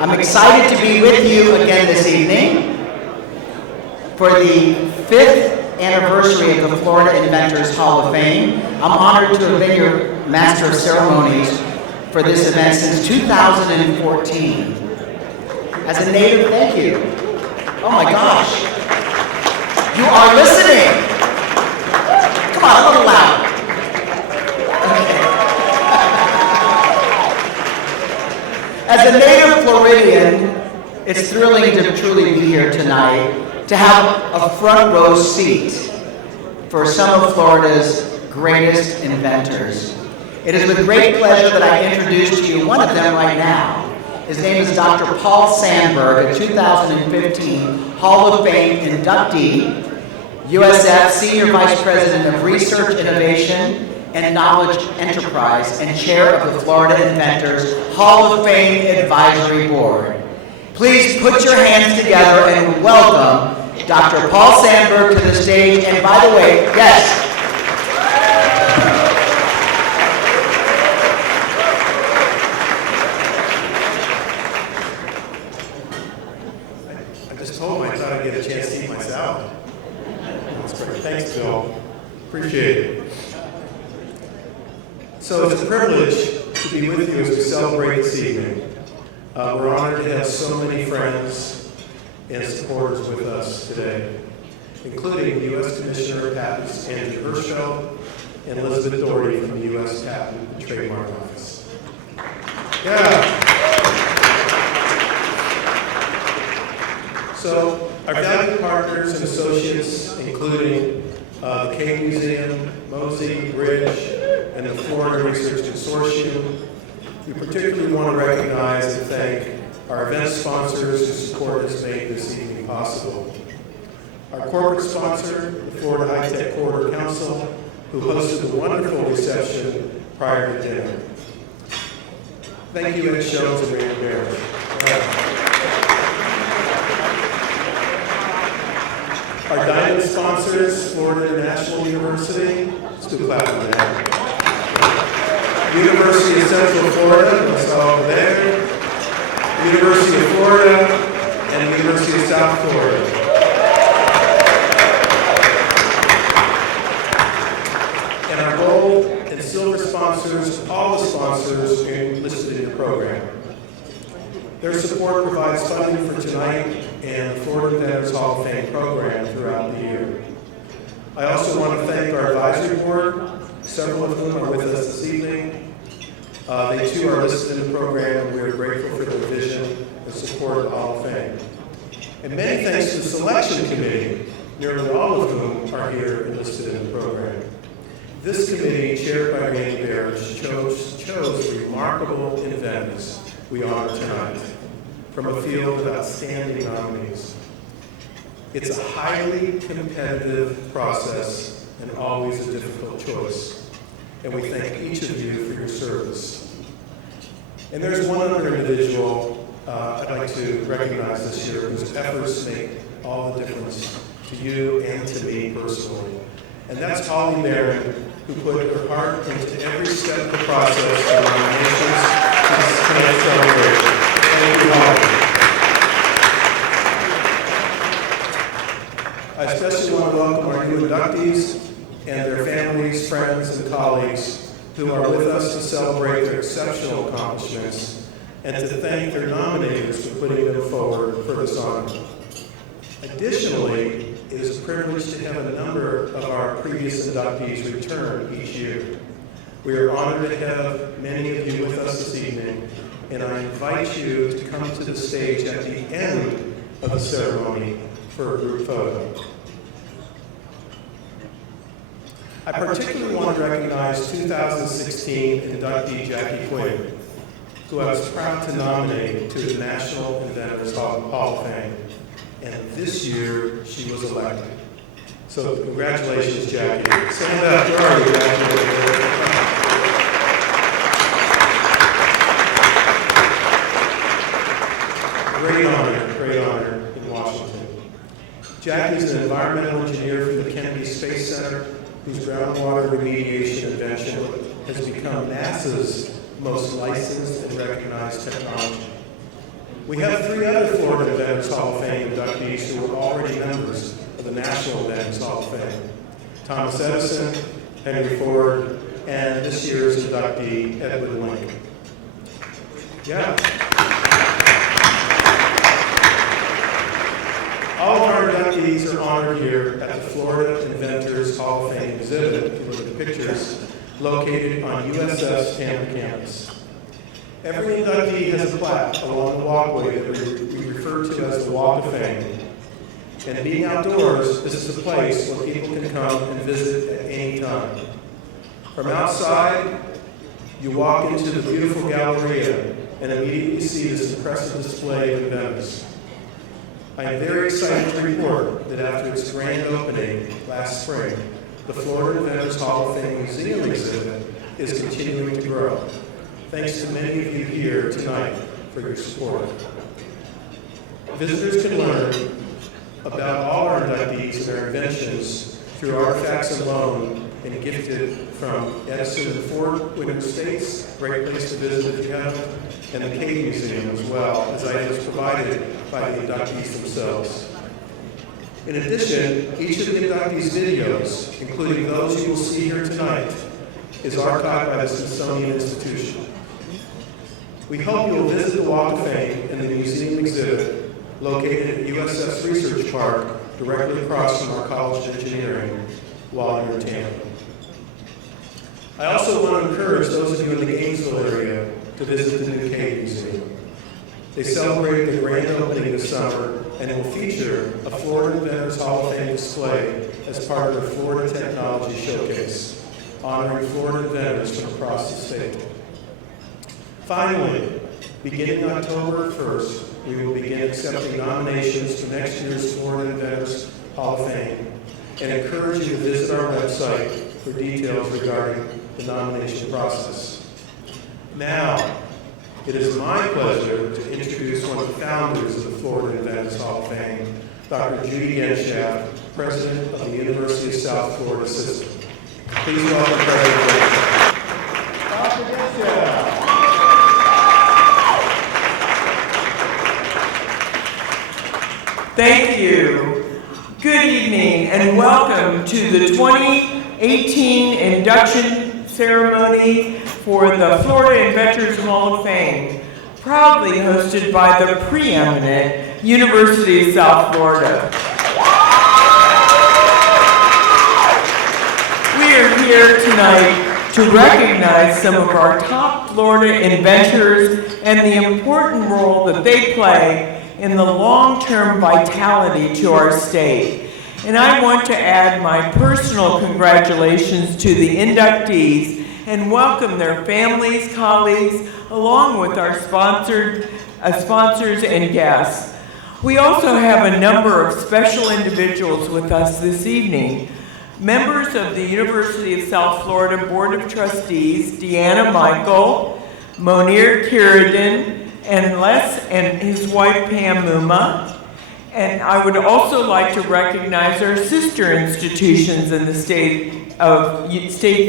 I'm excited to be with you again this evening for the 5th anniversary of the Florida Inventors Hall of Fame. I'm honored to have been your Master of Ceremonies for this event since 2014. As a native, thank you. Oh my gosh. You are listening. Come on, a little loud. As a native Floridian, it's thrilling to truly be here tonight to have a front row seat for some of Florida's greatest inventors. It is with great pleasure that I introduce to you one of them right now. His name is Dr. Paul Sandberg, a 2015 Hall of Fame inductee, USF Senior Vice President of Research, Innovation, and Knowledge Enterprise, and Chair of the Florida Inventors Hall of Fame Advisory Board. Please put your hands together and welcome Dr. Paul Sandberg to the stage. And by the way, yes. I just told him I thought I'd get a chance to eat my salad. That's great. Thanks, Bill. Appreciate it. So it's a privilege to be with you as we celebrate this evening. We're honored to have so many friends and supporters with us today, including the U.S. Commissioner of Patents, Andrew Hirschfeld, and Elizabeth Doherty from the U.S. Patent and Trademark Office. Yeah. So our valued partners and associates, including the K Museum, Mosey, Bridge, and the Florida Research Consortium. We particularly want to recognize and thank our event sponsors whose support has made this evening possible. Our corporate sponsor, the Florida High Tech Corridor Council, who hosted a wonderful reception prior to dinner. Thank you, Ed Shows and Randy Barrett. Our diamond sponsors, Florida International University, let's do a clap for that. University of Central Florida, that's all over there. University of Florida and University of South Florida. And our gold and silver sponsors, all the sponsors listed in the program. Their support provides funding for tonight and the Florida Inventors Hall of Fame program throughout the year. I also want to thank our advisory board, several of whom are with us this evening. They too are listed in the program, and we are grateful for their vision and support of the Hall of Fame. And many thanks to the selection committee, nearly all of whom are here and listed in the program. This committee, chaired by Randy Barrett, chose remarkable inventors we honor tonight from a field of outstanding nominees. It's a highly competitive process and always a difficult choice. And we thank each of you for your service. And there's one other individual I'd like to recognize this year whose efforts make all the difference to you and to me personally. And that's Holly Barron, who put her heart into every step of the process of our nation's tonight's celebration. Thank you, Holly. I especially want to welcome our new inductees and their families, friends, and colleagues who are with us to celebrate their exceptional accomplishments and to thank their nominators for putting them forward for this honor. Additionally, it is a privilege to have a number of our previous inductees return each year. We are honored to have many of you with us this evening, and I invite you to come to the stage at the end of the ceremony for a group photo. I particularly want to recognize 2016 inductee Jackie Quinn, who I was proud to nominate to the National Inventors Hall of Fame. And this year, she was elected. So congratulations, Jackie. Stand up. Where are you, Jackie? Great honor in Washington. Jackie is an environmental engineer from the Kennedy Space Center, whose groundwater remediation invention has become NASA's most licensed and recognized technology. We have 3 other Florida Inventors Hall of Fame inductees who are already members of the National Inventors Hall of Fame: Thomas Edison, Henry Ford, and this year's inductee, Edward Lincoln. Yeah. All of our inductees are honored here at the Florida Inventors Hall of Fame exhibit, if you look at the pictures, located on USS Tampa campus. Every inductee has a plaque along the walkway that we refer to as the Walk of Fame. And being outdoors, this is a place where people can come and visit at any time. From outside, you walk into the beautiful Galleria and immediately see this impressive display of inventors. I am very excited to report that after its grand opening last spring, the Florida Inventors Hall of Fame Museum exhibit is continuing to grow. Thanks to many of you here tonight for your support. Visitors can learn about all our inductees and their inventions through artifacts and loan and gifted from Edison and Ford Winter States, great place to visit if you haven't, and the Cave Museum as well, as items provided by the inductees themselves. In addition, each of the inductees' videos, including those you will see here tonight, is archived by the Smithsonian Institution. We hope you will visit the Walk of Fame and the museum exhibit located at USS Research Park, directly across from our College of Engineering, while you're in Tampa. I also want to encourage those of you in the Gainesville area to visit the new Cave Museum. They celebrated the grand opening this summer, and it will feature a Florida Inventors Hall of Fame display as part of their Florida Technology Showcase, honoring Florida inventors from across the state. Finally, beginning October 1st, we will begin accepting nominations for next year's Florida Inventors Hall of Fame and encourage you to visit our website for details regarding the nomination process. Now, it is my pleasure to introduce one of the founders of the Florida Inventors Hall of Fame, Dr. Judy Genshaft, President of the University of South Florida System. Please welcome President Dr. Genshaft. Thank you. Good evening and welcome to the 2018 induction ceremony for the Florida Inventors Hall of Fame, proudly hosted by the preeminent University of South Florida. We are here tonight to recognize some of our top Florida inventors and the important role that they play in the long-term vitality to our state. And I want to add my personal congratulations to the inductees and welcome their families, colleagues, along with our sponsors and guests. We also have a number of special individuals with us this evening. Members of the University of South Florida Board of Trustees, Deanna Michael, Monir Kiridan, and Les and his wife Pam Muma. And I would also like to recognize our sister institutions in the state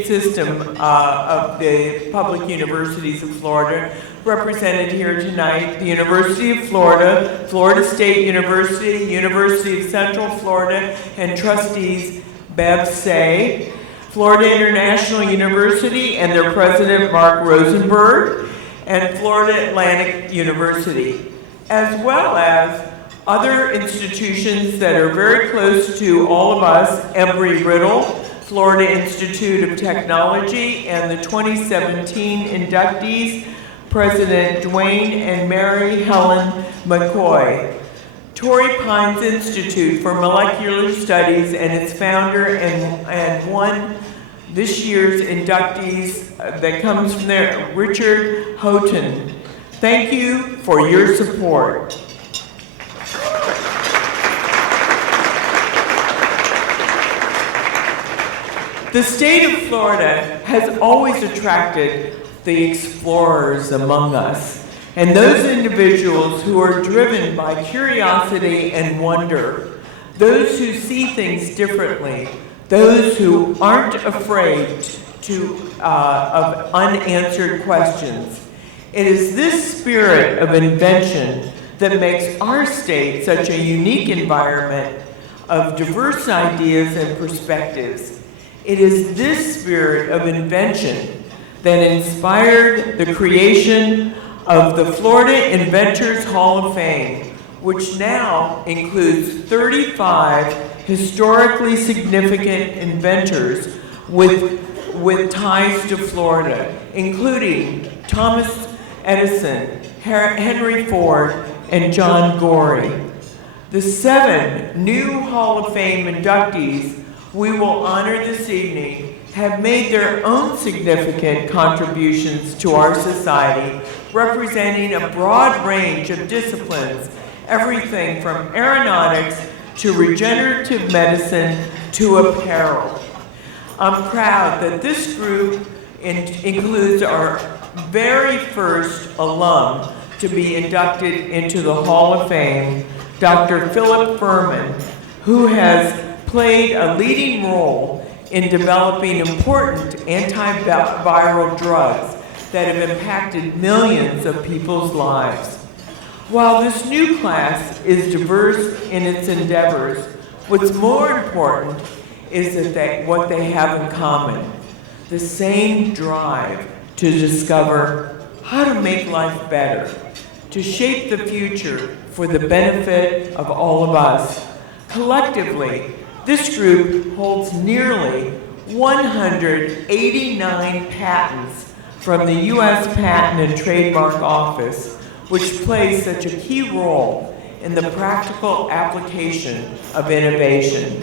system of the public universities of Florida, represented here tonight: the University of Florida, Florida State University, University of Central Florida, and trustees Bev Say, Florida International University and their president Mark Rosenberg, and Florida Atlantic University, as well as Other institutions that are very close to all of us, Embry-Riddle, Florida Institute of Technology, and the 2017 inductees, President Dwayne and Mary Helen McCoy. Torrey Pines Institute for Molecular Studies and its founder and one this year's inductees that comes from there, Richard Houghton. Thank you for your support. The state of Florida has always attracted the explorers among us, and those individuals who are driven by curiosity and wonder, those who see things differently, those who aren't afraid of unanswered questions. It is this spirit of invention that makes our state such a unique environment of diverse ideas and perspectives. It is this spirit of invention that inspired the creation of the Florida Inventors Hall of Fame, which now includes 35 historically significant inventors with ties to Florida, including Thomas Edison, Henry Ford, and John Gorey. The 7 new Hall of Fame inductees we will honor this evening have made their own significant contributions to our society, representing a broad range of disciplines, everything from aeronautics to regenerative medicine to apparel. I'm proud that this group includes our very first alum to be inducted into the Hall of Fame, Dr. Philip Furman, who has played a leading role in developing important antiviral drugs that have impacted millions of people's lives. While this new class is diverse in its endeavors, what's more important is that what they have in common, the same drive to discover how to make life better, to shape the future for the benefit of all of us. Collectively, this group holds nearly 189 patents from the U.S. Patent and Trademark Office, which plays such a key role in the practical application of innovation.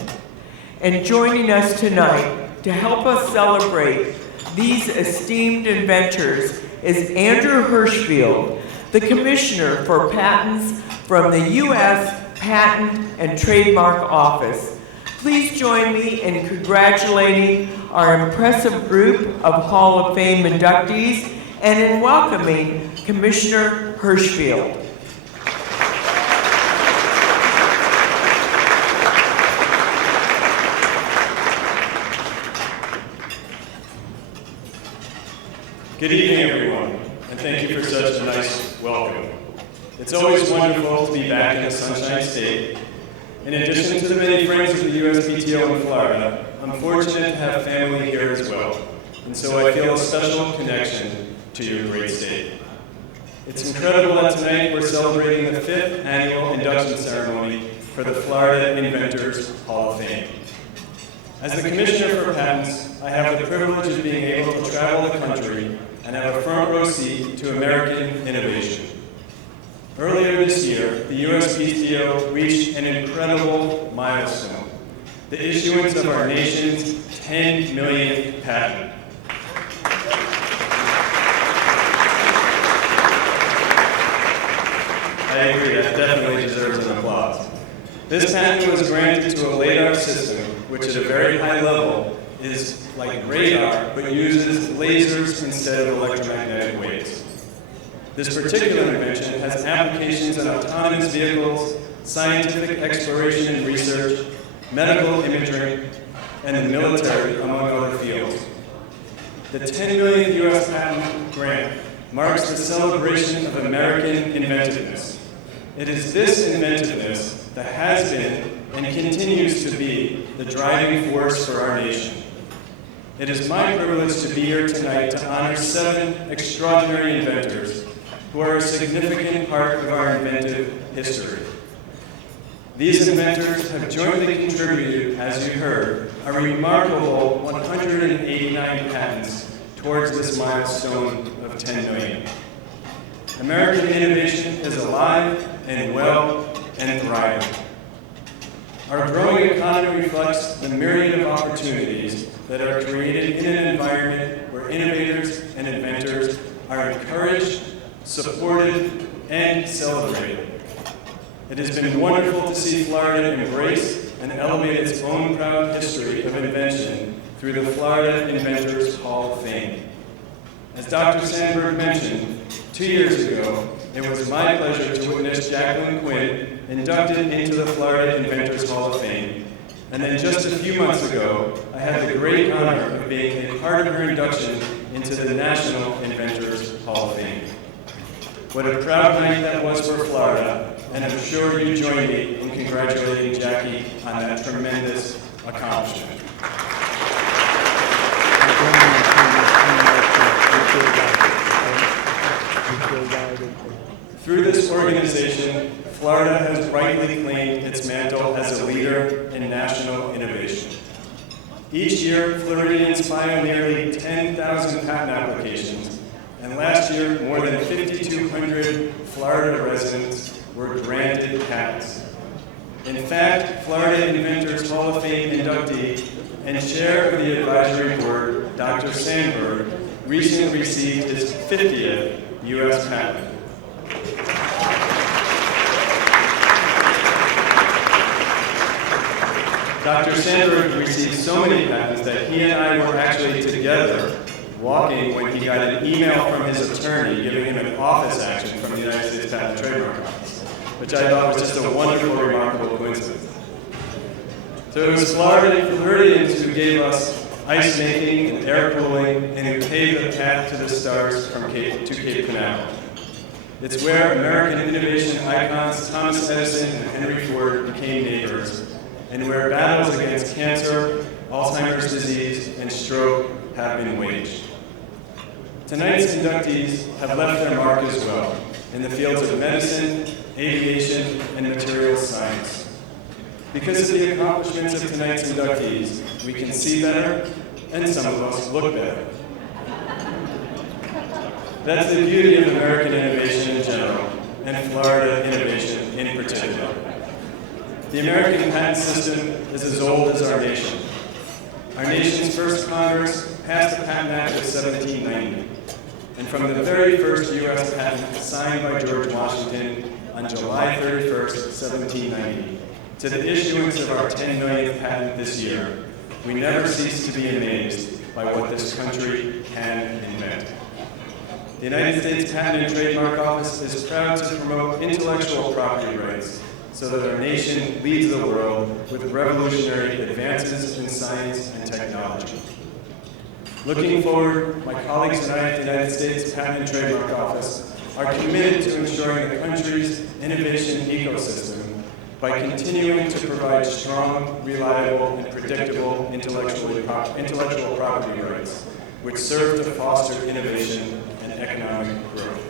And joining us tonight to help us celebrate these esteemed inventors is Andrew Hirschfield, the Commissioner for Patents from the U.S. Patent and Trademark Office. Please join me in congratulating our impressive group of Hall of Fame inductees and in welcoming Commissioner Hirschfield. Good evening, everyone, and thank you for such a nice welcome. It's always wonderful to be back in the Sunshine State. In addition to the many friends of the USPTO in Florida, I'm fortunate to have family here as well, and so I feel a special connection to your great state. It's incredible that tonight we're celebrating the 5th annual induction ceremony for the Florida Inventors Hall of Fame. As the Commissioner for Patents, I have the privilege of being able to travel the country and have a front row seat to American innovation. Earlier this year, the USPTO reached an incredible milestone, the issuance of our nation's 10 millionth patent. I agree, that definitely deserves an applause. This patent was granted to a LiDAR system, which at a very high level is like radar, but uses lasers instead of electromagnetic waves. This particular invention has applications in autonomous vehicles, scientific exploration and research, medical imaging, and the military, among other fields. The 10 millionth U.S. patent grant marks the celebration of American inventiveness. It is this inventiveness that has been and continues to be the driving force for our nation. It is my privilege to be here tonight to honor 7 extraordinary inventors who are a significant part of our inventive history. These inventors have jointly contributed, as you heard, a remarkable 189 patents towards this milestone of 10 million. American innovation is alive and well and thriving. Our growing economy reflects the myriad of opportunities that are created in an environment where innovators and inventors are encouraged, supported, and celebrated. It has been wonderful to see Florida embrace and elevate its own proud history of invention through the Florida Inventors Hall of Fame. As Dr. Sandberg mentioned, 2 years ago, it was my pleasure to witness Jacqueline Quinn inducted into the Florida Inventors Hall of Fame. And then just a few months ago, I had the great honor of being a part of her induction into the National Inventors Hall of Fame. What a proud night that was for Florida, and I'm sure you join me in congratulating Jackie on that tremendous accomplishment. Through this organization, Florida has rightly claimed its mantle as a leader in national innovation. Each year, Floridians file nearly 10,000 patent applications, and last year, more than 5,200 Florida residents were granted patents. In fact, Florida Inventors Hall of Fame inductee and chair of the advisory board, Dr. Sandberg, recently received his 50th U.S. patent. Dr. Sandberg received so many patents that he and I were actually together walking when he got an email from his attorney giving him an office action from the United States Patent and Trademark Office, which I thought was just a wonderful, remarkable coincidence. So it was Floridians who gave us ice making and air cooling and who paved the path to the stars from Cape Canaveral. It's where American innovation icons Thomas Edison and Henry Ford became neighbors, and where battles against cancer, Alzheimer's disease, and stroke have been waged. Tonight's inductees have left their mark as well in the fields of medicine, aviation, and materials science. Because of the accomplishments of tonight's inductees, we can see better, and some of us look better. That's the beauty of American innovation in general, and Florida innovation in particular. The American patent system is as old as our nation. Our nation's first Congress passed the Patent Act of 1790, and from the very first U.S. patent signed by George Washington on July 31st, 1790, to the issuance of our 10 millionth patent this year, we never cease to be amazed by what this country can invent. The United States Patent and Trademark Office is proud to promote intellectual property rights so that our nation leads the world with revolutionary advances in science and technology. Looking forward, my colleagues and I at the United States Patent and Trademark Office are committed to ensuring the country's innovation ecosystem by continuing to provide strong, reliable, and predictable intellectual property rights, which serve to foster innovation and economic growth.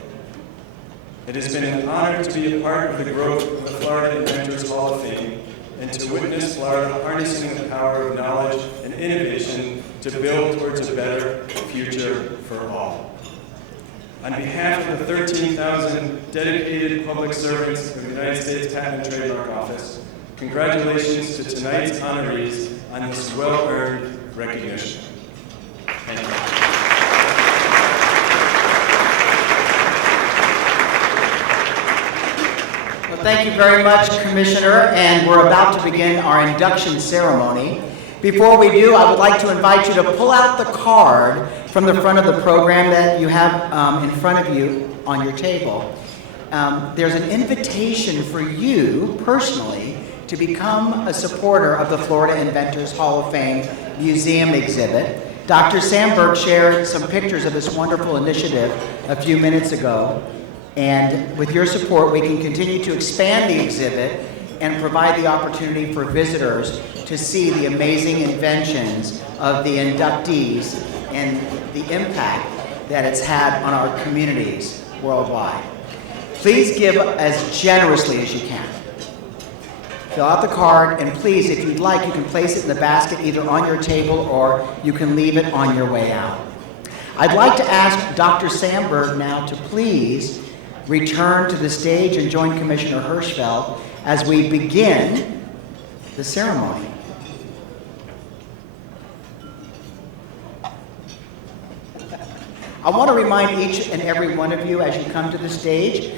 It has been an honor to be a part of the growth of the Florida Inventors Hall of Fame and to witness Florida harnessing the power of knowledge and innovation to build towards a better future for all. On behalf of the 13,000 dedicated public servants of the United States Patent and Trademark Office, congratulations to tonight's honorees on this well-earned recognition. Thank you. Thank you very much, Commissioner, and we're about to begin our induction ceremony. Before we do, I would like to invite you to pull out the card from the front of the program that you have in front of you on your table. There's an invitation for you, personally, to become a supporter of the Florida Inventors Hall of Fame Museum exhibit. Dr. Sandberg shared some pictures of this wonderful initiative a few minutes ago. And with your support, we can continue to expand the exhibit and provide the opportunity for visitors to see the amazing inventions of the inductees and the impact that it's had on our communities worldwide. Please give as generously as you can. fill out the card, and please, if you'd like, you can place it in the basket either on your table or you can leave it on your way out. I'd like to ask Dr. Sandberg now to please return to the stage and join Commissioner Hirschfeld as we begin the ceremony. I want to remind each and every one of you as you come to the stage,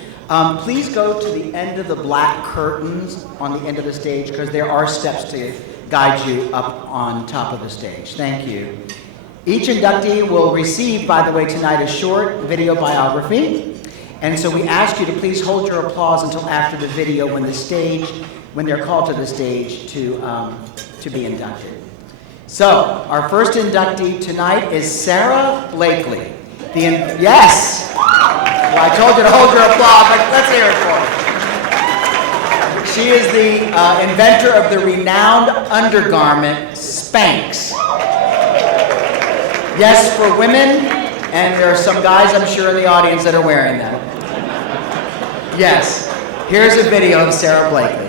please go to the end of the black curtains on the end of the stage because there are steps to guide you up on top of the stage. Thank you. Each inductee will receive, by the way, tonight a short video biography. And so we ask you to please hold your applause until after the video when they're called to the stage to be inducted. So, our first inductee tonight is Sarah Blakely. Yes! Well, I told you to hold your applause, but let's hear it for her. She is the inventor of the renowned undergarment, Spanx. Yes, for women, and there are some guys, I'm sure, in the audience that are wearing them. Yes. Here's a video of Sarah Blakely.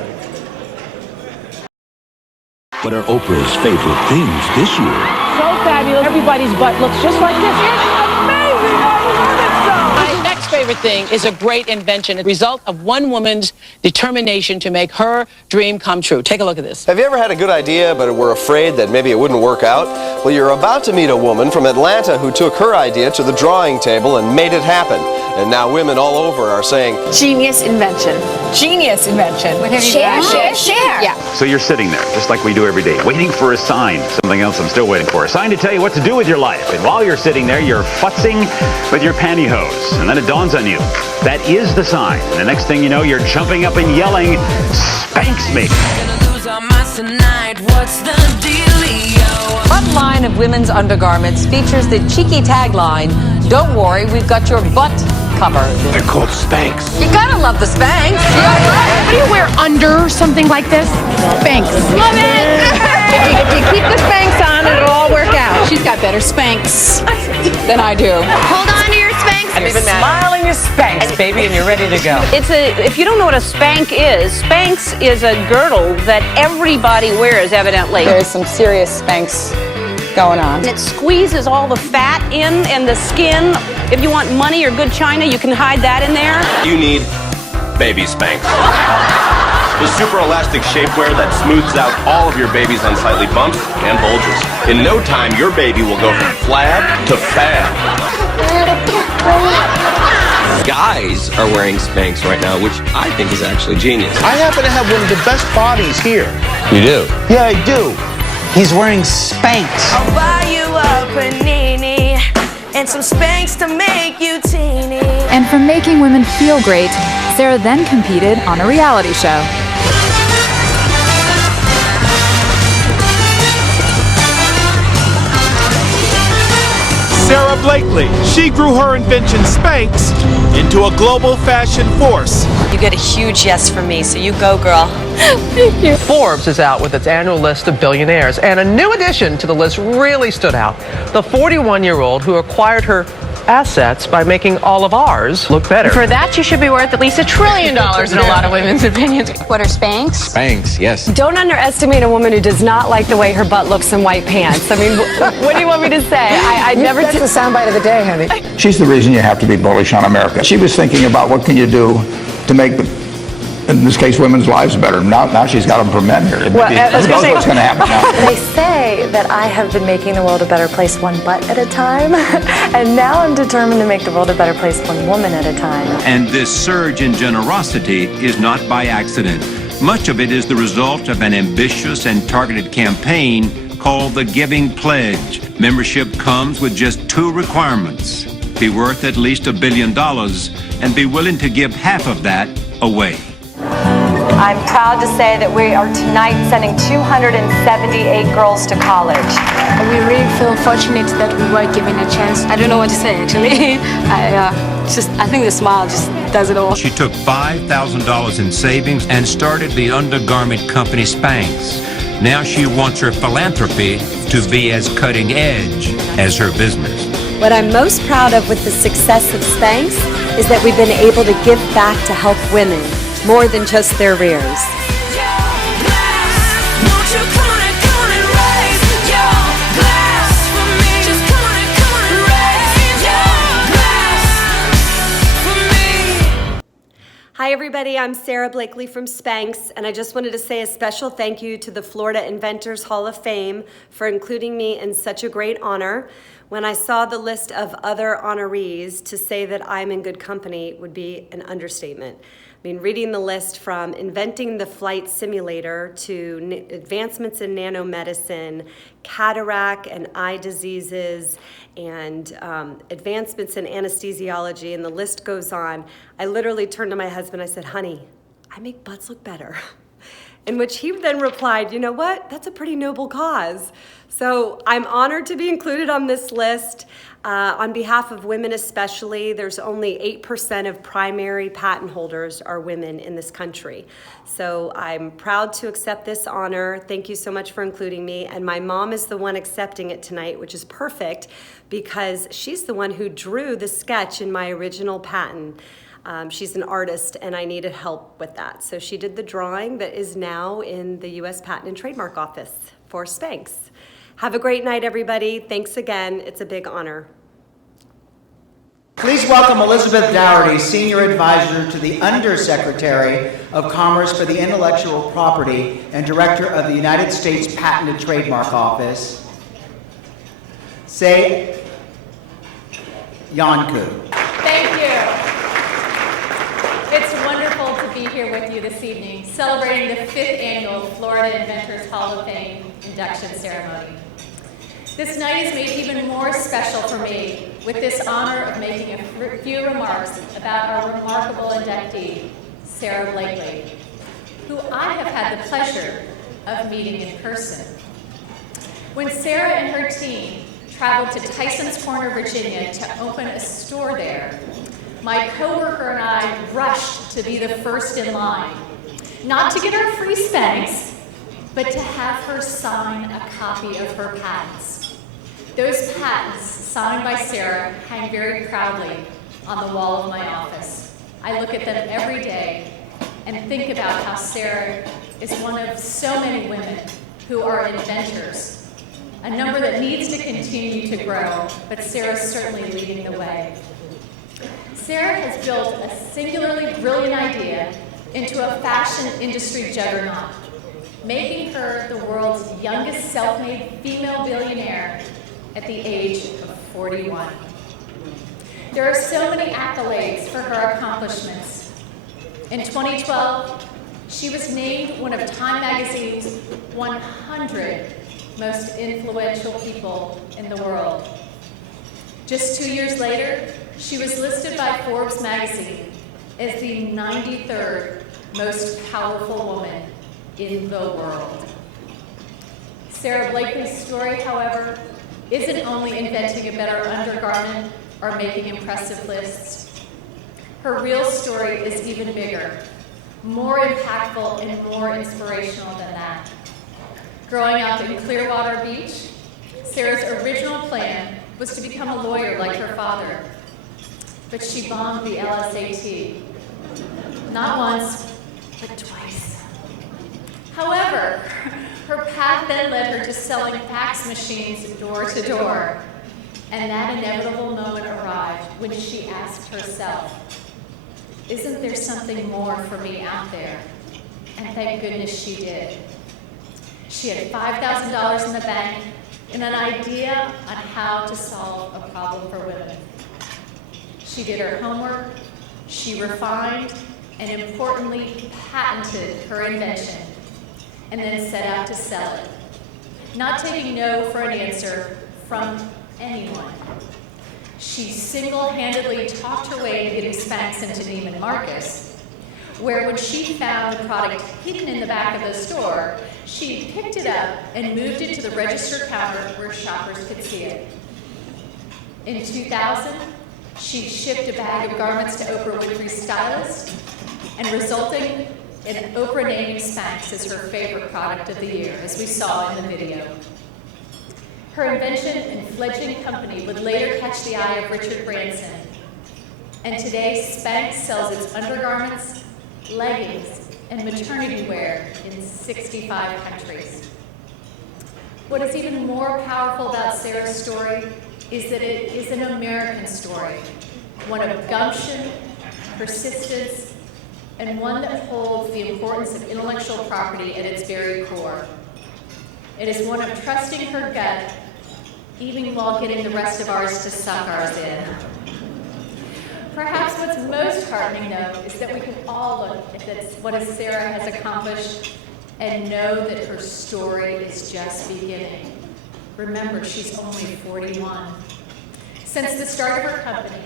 What are Oprah's favorite things this year? So fabulous. Everybody's butt looks just like this. It's amazing. I love it so. My next favorite thing is a great invention, a result of one woman's determination to make her dream come true. Take a look at this. Have you ever had a good idea but were afraid that maybe it wouldn't work out? Well, you're about to meet a woman from Atlanta who took her idea to the drawing table and made it happen. And now women all over are saying, genius invention. Genius invention. What have you done? Share. Yeah. So you're sitting there, just like we do every day, waiting for a sign. Something else I'm still waiting for. A sign to tell you what to do with your life. And while you're sitting there, you're futzing with your pantyhose. And then it dawns on you. That is the sign. And the next thing you know, you're jumping up and yelling, "Spanx me." What line of women's undergarments features the cheeky tagline, "Don't worry, we've got your butt covered"? They're called Spanx. You gotta love the Spanx. What do you wear under something like this? Spanx. Love it! If you keep the Spanx on, it'll all work out. She's got better Spanx than I do. Hold on to your Spanx. Smiling your Spanx, baby, and you're ready to go. If you don't know what a Spanx is a girdle that everybody wears, evidently. There's some serious Spanx going on. It squeezes all the fat in and the skin. If you want money or good china, you can hide that in there. you need baby Spanx. The super elastic shapewear that smooths out all of your baby's unsightly bumps and bulges. In no time, your baby will go from flab to fab. Guys are wearing Spanx right now, which I think is actually genius. I happen to have one of the best bodies here. You do? Yeah, I do. He's wearing Spanx. I'll buy you a panini and some Spanx to make you teeny. And from making women feel great, Sarah then competed on a reality show. Sarah Blakely. She grew her invention, Spanx, into a global fashion force. You get a huge yes from me, so you go, girl. Thank you. Forbes is out with its annual list of billionaires, and a new addition to the list really stood out. The 41-year-old who acquired her assets by making all of ours look better. For that, you should be worth at least $1 trillion in a lot of women's opinions. What are Spanx? Spanx, yes. Don't underestimate a woman who does not like the way her butt looks in white pants. I mean, what do you want me to say? I never. That's the soundbite of the day, honey. She's the reason you have to be bullish on America. She was thinking about what can you do to make, in this case, women's lives better. Now she's got them for men here. Who knows what's going to happen now? They say that I have been making the world a better place one butt at a time, and now I'm determined to make the world a better place one woman at a time. And this surge in generosity is not by accident. Much of it is the result of an ambitious and targeted campaign called the Giving Pledge. Membership comes with just 2 requirements: be worth at least $1 billion and be willing to give half of that away. I'm proud to say that we are tonight sending 278 girls to college. We really feel fortunate that we were given a chance. I don't know what to say, actually. I think the smile just does it all. She took $5,000 in savings and started the undergarment company Spanx. Now she wants her philanthropy to be as cutting edge as her business. What I'm most proud of with the success of Spanx is that we've been able to give back to help women more than just their rears. Hi everybody, I'm Sarah Blakely from Spanx, and I just wanted to say a special thank you to the Florida Inventors Hall of Fame for including me in such a great honor. When I saw the list of other honorees, to say that I'm in good company would be an understatement. I mean, reading the list from inventing the flight simulator to advancements in nanomedicine, cataract and eye diseases, and advancements in anesthesiology, and the list goes on. I literally turned to my husband, I said, honey, I make butts look better. In which he then replied, you know what, that's a pretty noble cause. So I'm honored to be included on this list. On behalf of women especially, there's only 8% of primary patent holders are women in this country. So I'm proud to accept this honor. Thank you so much for including me. And my mom is the one accepting it tonight, which is perfect because she's the one who drew the sketch in my original patent. She's an artist and I needed help with that. So she did the drawing that is now in the U.S. Patent and Trademark Office for Spanx. Have a great night, everybody. Thanks again. It's a big honor. Please welcome Elizabeth Dougherty, Senior Advisor to the Undersecretary of Commerce for the Intellectual Property and Director of the United States Patent and Trademark Office. Say Yanku. Thank you. It's wonderful to be here with you this evening, celebrating the 5th annual Florida Inventors Hall of Fame induction ceremony. This night is made even more special for me with this honor of making a few remarks about our remarkable inductee, Sarah Blakely, who I have had the pleasure of meeting in person. When Sarah and her team traveled to Tyson's Corner, Virginia to open a store there, my coworker and I rushed to be the first in line, not to get our free Spanx, but to have her sign a copy of her patents. Those patents, signed by Sarah, hang very proudly on the wall of my office. I look at them every day and think about how Sarah is one of so many women who are inventors, a number that needs to continue to grow, but Sarah's certainly leading the way. Sarah has built a singularly brilliant idea into a fashion industry juggernaut, making her the world's youngest self-made female billionaire at the age of 41. There are so many accolades for her accomplishments. In 2012, she was named one of Time Magazine's 100 most influential people in the world. Just 2 years later, she was listed by Forbes magazine as the 93rd most powerful woman in the world. Sarah Blakely's story, however, isn't only inventing a better undergarment or making impressive lists. Her real story is even bigger, more impactful and more inspirational than that. Growing up in Clearwater Beach, Sarah's original plan was to become a lawyer like her father, but she bombed the LSAT. Not once, but twice. However, her path then led her to selling fax machines door to door, and that inevitable moment arrived when she asked herself, isn't there something more for me out there? And thank goodness she did. She had $5,000 in the bank and an idea on how to solve a problem for women. She did her homework, she refined, and importantly, patented her invention, and then set out to sell it, not taking no for an answer from anyone. She single-handedly talked her way into getting Spanx into Neiman Marcus, where when she found the product hidden in the back of the store, she picked it up and moved it to the register counter where shoppers could see it. In 2000, she shipped a bag of garments to Oprah Winfrey's stylist, and resulting in Oprah naming Spanx as her favorite product of the year, as we saw in the video. Her invention and fledgling company would later catch the eye of Richard Branson, and today Spanx sells its undergarments, leggings, and maternity wear in 65 countries. What is even more powerful about Sarah's story is that it is an American story, one of gumption, persistence, and one that holds the importance of intellectual property at its very core. It is one of trusting her gut, even while getting the rest of ours to suck ours in. Perhaps what's most heartening, though, is that we can all look at what Sarah has accomplished and know that her story is just beginning. Remember, she's only 41. Since the start of her company,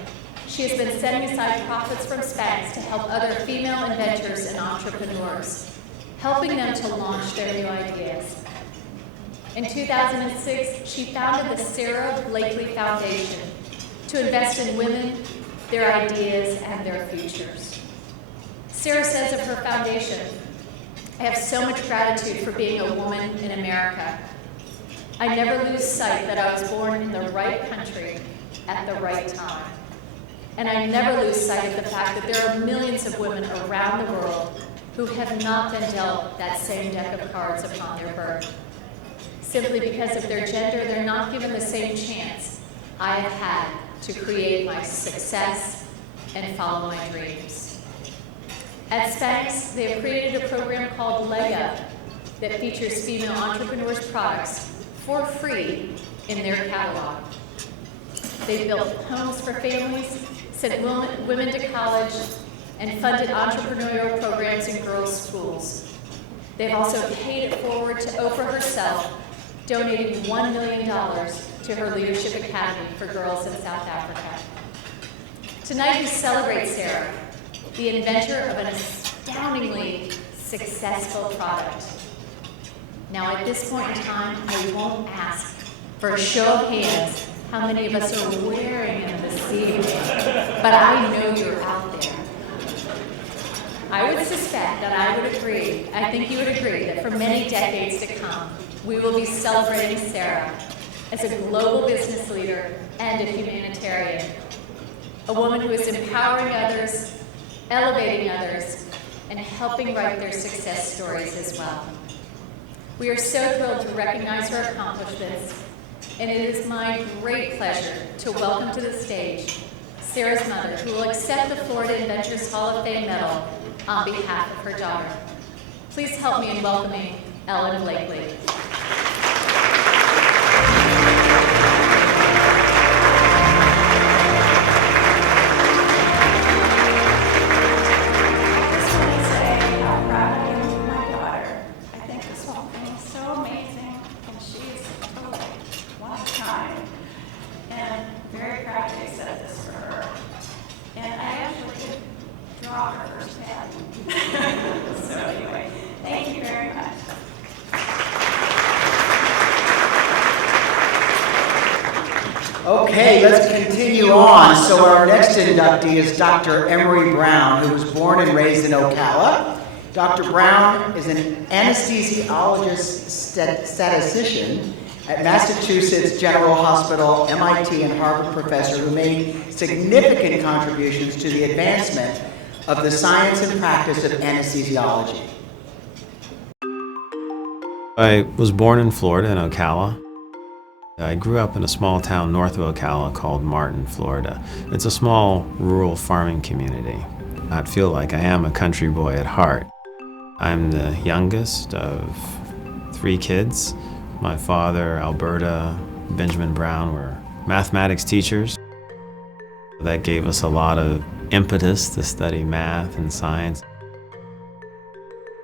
she has been setting aside profits from Spanx to help other female inventors and entrepreneurs, helping them to launch their new ideas. In 2006, she founded the Sarah Blakely Foundation to invest in women, their ideas, and their futures. Sarah says of her foundation, "I have so much gratitude for being a woman in America. I never lose sight that I was born in the right country at the right time. And I never lose sight of the fact that there are millions of women around the world who have not been dealt that same deck of cards upon their birth. Simply because of their gender, they're not given the same chance I have had to create my success and follow my dreams." At Spanx, they have created a program called Leg Up that features female entrepreneurs' products for free in their catalog. They've built homes for families, sent women to college, and funded entrepreneurial programs in girls' schools. They've also paid it forward to Oprah herself, donating $1 million to her Leadership Academy for girls in South Africa. Tonight we celebrate Sarah, the inventor of an astoundingly successful product. Now at this point in time, I won't ask for a show of hands how many of us are wearing them this evening, but I know you're out there. I would suspect that I think you would agree that for many decades to come, we will be celebrating Sarah as a global business leader and a humanitarian, a woman who is empowering others, elevating others, and helping write their success stories as well. We are so thrilled to recognize her accomplishments, and it is my great pleasure to welcome to the stage Sarah's mother, who will accept the Florida Inventors Hall of Fame medal on behalf of her daughter. Please help me in welcoming Ellen Blakely. Okay, let's continue on. So our next inductee is Dr. Emery Brown, who was born and raised in Ocala. Dr. Brown is an anesthesiologist statistician at Massachusetts General Hospital, MIT, and Harvard professor who made significant contributions to the advancement of the science and practice of anesthesiology. I was born in Florida, in Ocala. I grew up in a small town north of Ocala called Martin, Florida. It's a small rural farming community. I feel like I am a country boy at heart. I'm the youngest of 3 kids. My father, Alberta, Benjamin Brown were mathematics teachers. That gave us a lot of impetus to study math and science.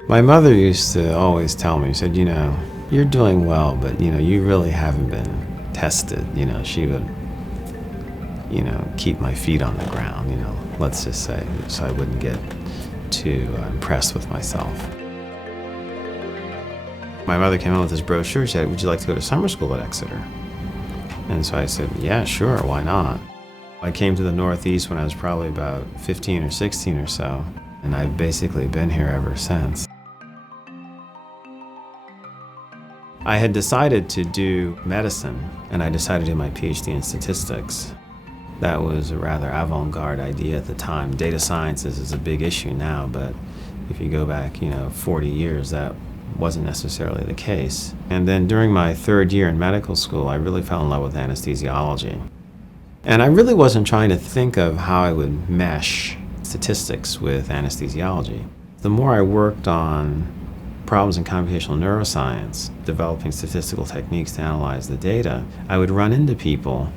My mother used to always tell me, she said, you know, you're doing well, but you really haven't been tested. She would, keep my feet on the ground, let's just say, so I wouldn't get too impressed with myself. My mother came in with this brochure. She said, would you like to go to summer school at Exeter? And so I said, yeah, sure, why not? I came to the Northeast when I was probably about 15 or 16 or so, and I've basically been here ever since. I had decided to do medicine, and I decided to do my PhD in statistics. That was a rather avant-garde idea at the time. Data sciences is a big issue now, but if you go back, 40 years, that wasn't necessarily the case. And then during my 3rd year in medical school, I really fell in love with anesthesiology. And I really wasn't trying to think of how I would mesh statistics with anesthesiology. The more I worked on problems in computational neuroscience, developing statistical techniques to analyze the data, I would run into people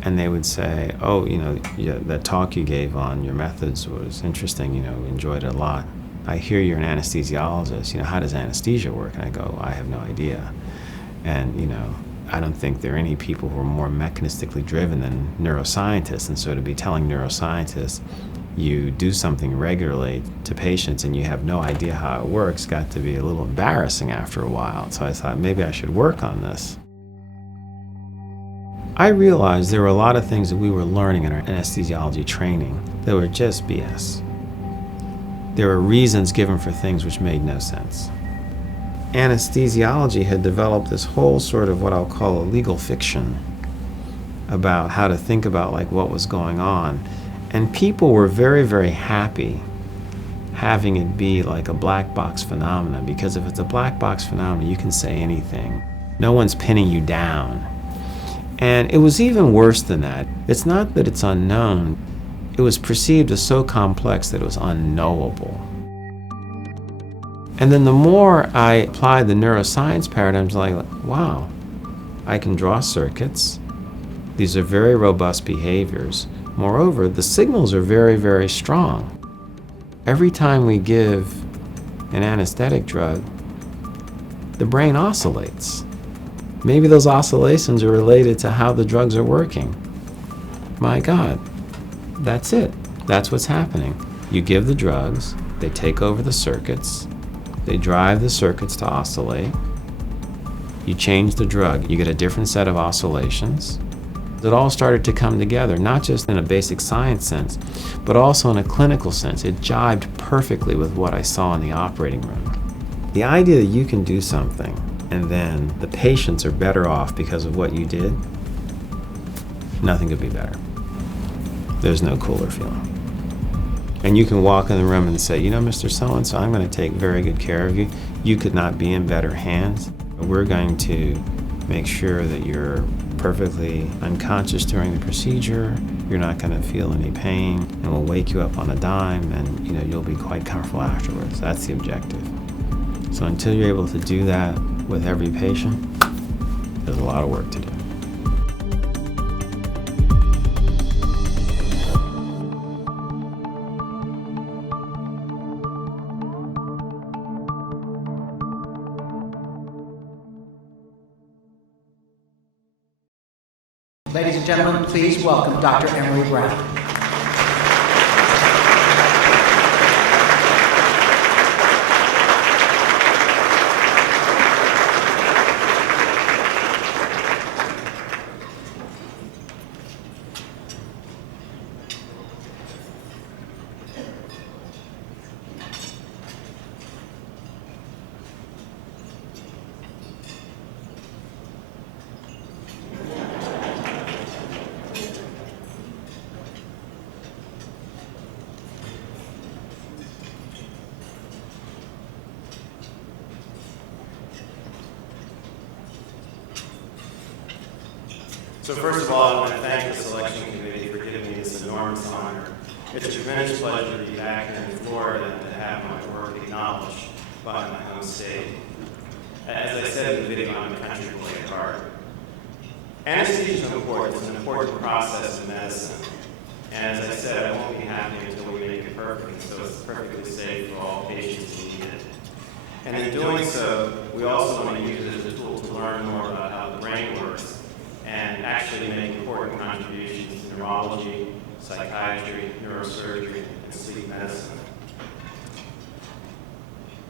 and they would say, oh, that talk you gave on your methods was interesting, enjoyed it a lot. I hear you're an anesthesiologist, how does anesthesia work? And I go, I have no idea. And, I don't think there are any people who are more mechanistically driven than neuroscientists. And so to be telling neuroscientists you do something regularly to patients and you have no idea how it works got to be a little embarrassing after a while. So I thought maybe I should work on this. I realized there were a lot of things that we were learning in our anesthesiology training that were just BS. There were reasons given for things which made no sense. Anesthesiology had developed this whole sort of what I'll call a legal fiction about how to think about what was going on. And people were very, very happy having it be like a black box phenomenon, because if it's a black box phenomenon, you can say anything. No one's pinning you down. And it was even worse than that. It's not that it's unknown. It was perceived as so complex that it was unknowable. And then the more I applied the neuroscience paradigms, like, wow, I can draw circuits. These are very robust behaviors. Moreover, the signals are very, very strong. Every time we give an anesthetic drug, the brain oscillates. Maybe those oscillations are related to how the drugs are working. My God, that's it. That's what's happening. You give the drugs, they take over the circuits, they drive the circuits to oscillate. You change the drug, you get a different set of oscillations. It all started to come together, not just in a basic science sense, but also in a clinical sense. It jibed perfectly with what I saw in the operating room. The idea that you can do something and then the patients are better off because of what you did, nothing could be better. There's no cooler feeling. And you can walk in the room and say, Mr. So-and-so, I'm going to take very good care of you. You could not be in better hands. We're going to make sure that you're perfectly unconscious during the procedure. You're not going to feel any pain, and we'll wake you up on a dime, and you'll be quite comfortable afterwards. That's the objective. So until you're able to do that with every patient, there's a lot of work to do. Ladies and gentlemen, please welcome Dr. Emily Brown. So first of all, I want to thank the selection committee for giving me this enormous honor. It's a tremendous pleasure to be back here in Florida and to have my work acknowledged by my home state. As I said in the video, I'm a country boy at heart. Anesthesia is important. It's an important process in medicine. And as I said, I won't be happy until we make it perfect, so it's perfectly safe for all patients who need it. And in doing so, we also want to use it as a tool to learn more about how the brain works and actually make important contributions to neurology, psychiatry, neurosurgery, and sleep medicine.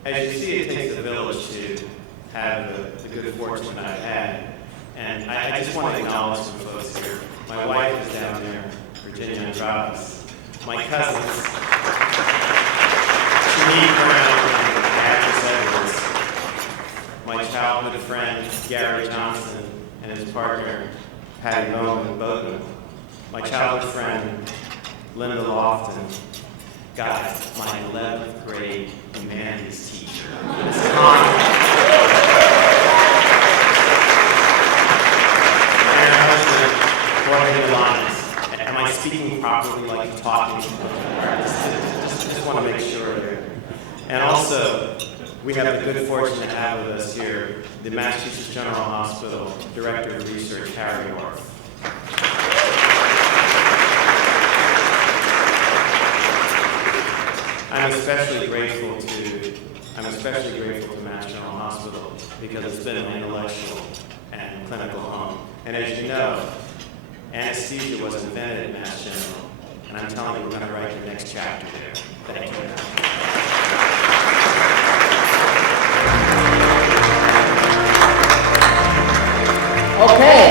As you see, it takes a village to have the good fortune that I've had. And I just want to acknowledge some folks here. My wife is down there, Virginia and Travis. My cousins, Shanique Brown and Agnes Edwards. My childhood friend, Gary Johnson, and his partner, Patty Bowman. My childhood friend, Linda Lofton. Guys, my 11th grade humanities teacher, Ms. Connor. And her husband, Jorge Milanes. Am I speaking properly like talking? want to make sure here. And also, we have the good fortune to have with us here the Massachusetts General Hospital Director of Research, Harry North. I'm especially grateful to Mass General Hospital because it's been an intellectual and clinical home. And as you know, anesthesia was invented at Mass General, and I'm telling you, we're going to write the next chapter there. Thank you. Okay,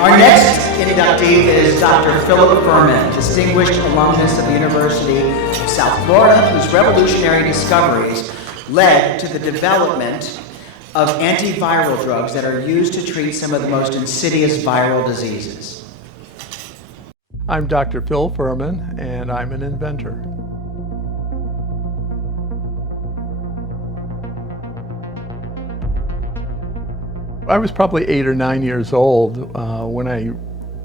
our next inductee is Dr. Philip Furman, distinguished alumnus of the University of South Florida, whose revolutionary discoveries led to the development of antiviral drugs that are used to treat some of the most insidious viral diseases. I'm Dr. Phil Furman, and I'm an inventor. I was probably 8 or 9 years old when I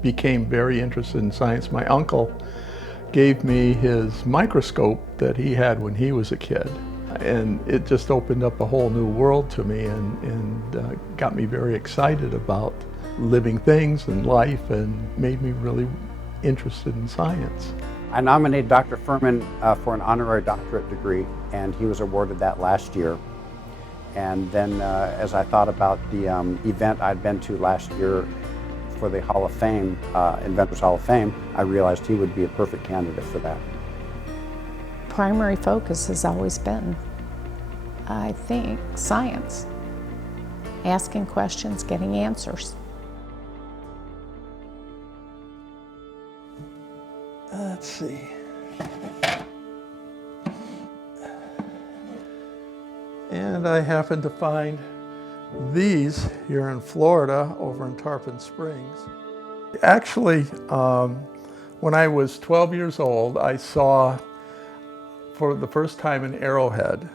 became very interested in science. My uncle gave me his microscope that he had when he was a kid. And it just opened up a whole new world to me and got me very excited about living things and life and made me really interested in science. I nominated Dr. Furman for an honorary doctorate degree, and he was awarded that last year. And then as I thought about the event I'd been to last year for the Hall of Fame, Inventors Hall of Fame, I realized he would be a perfect candidate for that. Primary focus has always been, I think, science. Asking questions, getting answers. Let's see. And I happened to find these here in Florida over in Tarpon Springs. Actually, when I was 12 years old, I saw for the first time an arrowhead,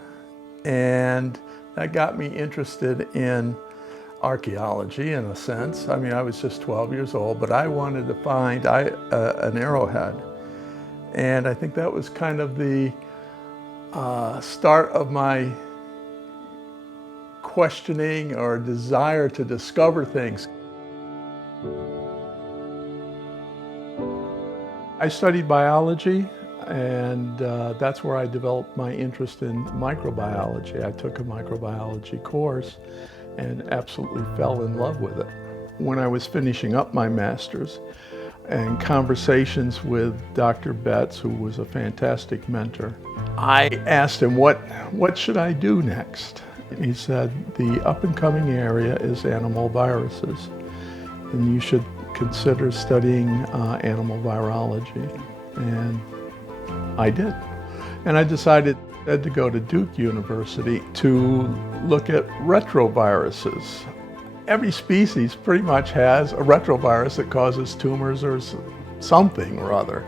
and that got me interested in archaeology in a sense. I mean, I was just 12 years old, but I wanted to find an arrowhead. And I think that was kind of the start of my questioning or desire to discover things. I studied biology, and that's where I developed my interest in microbiology. I took a microbiology course and absolutely fell in love with it. When I was finishing up my master's, and conversations with Dr. Betts, who was a fantastic mentor, I asked him, what should I do next? He said, the up-and-coming area is animal viruses, and you should consider studying animal virology. And I did. And I decided to go to Duke University to look at retroviruses. Every species pretty much has a retrovirus that causes tumors or something or other.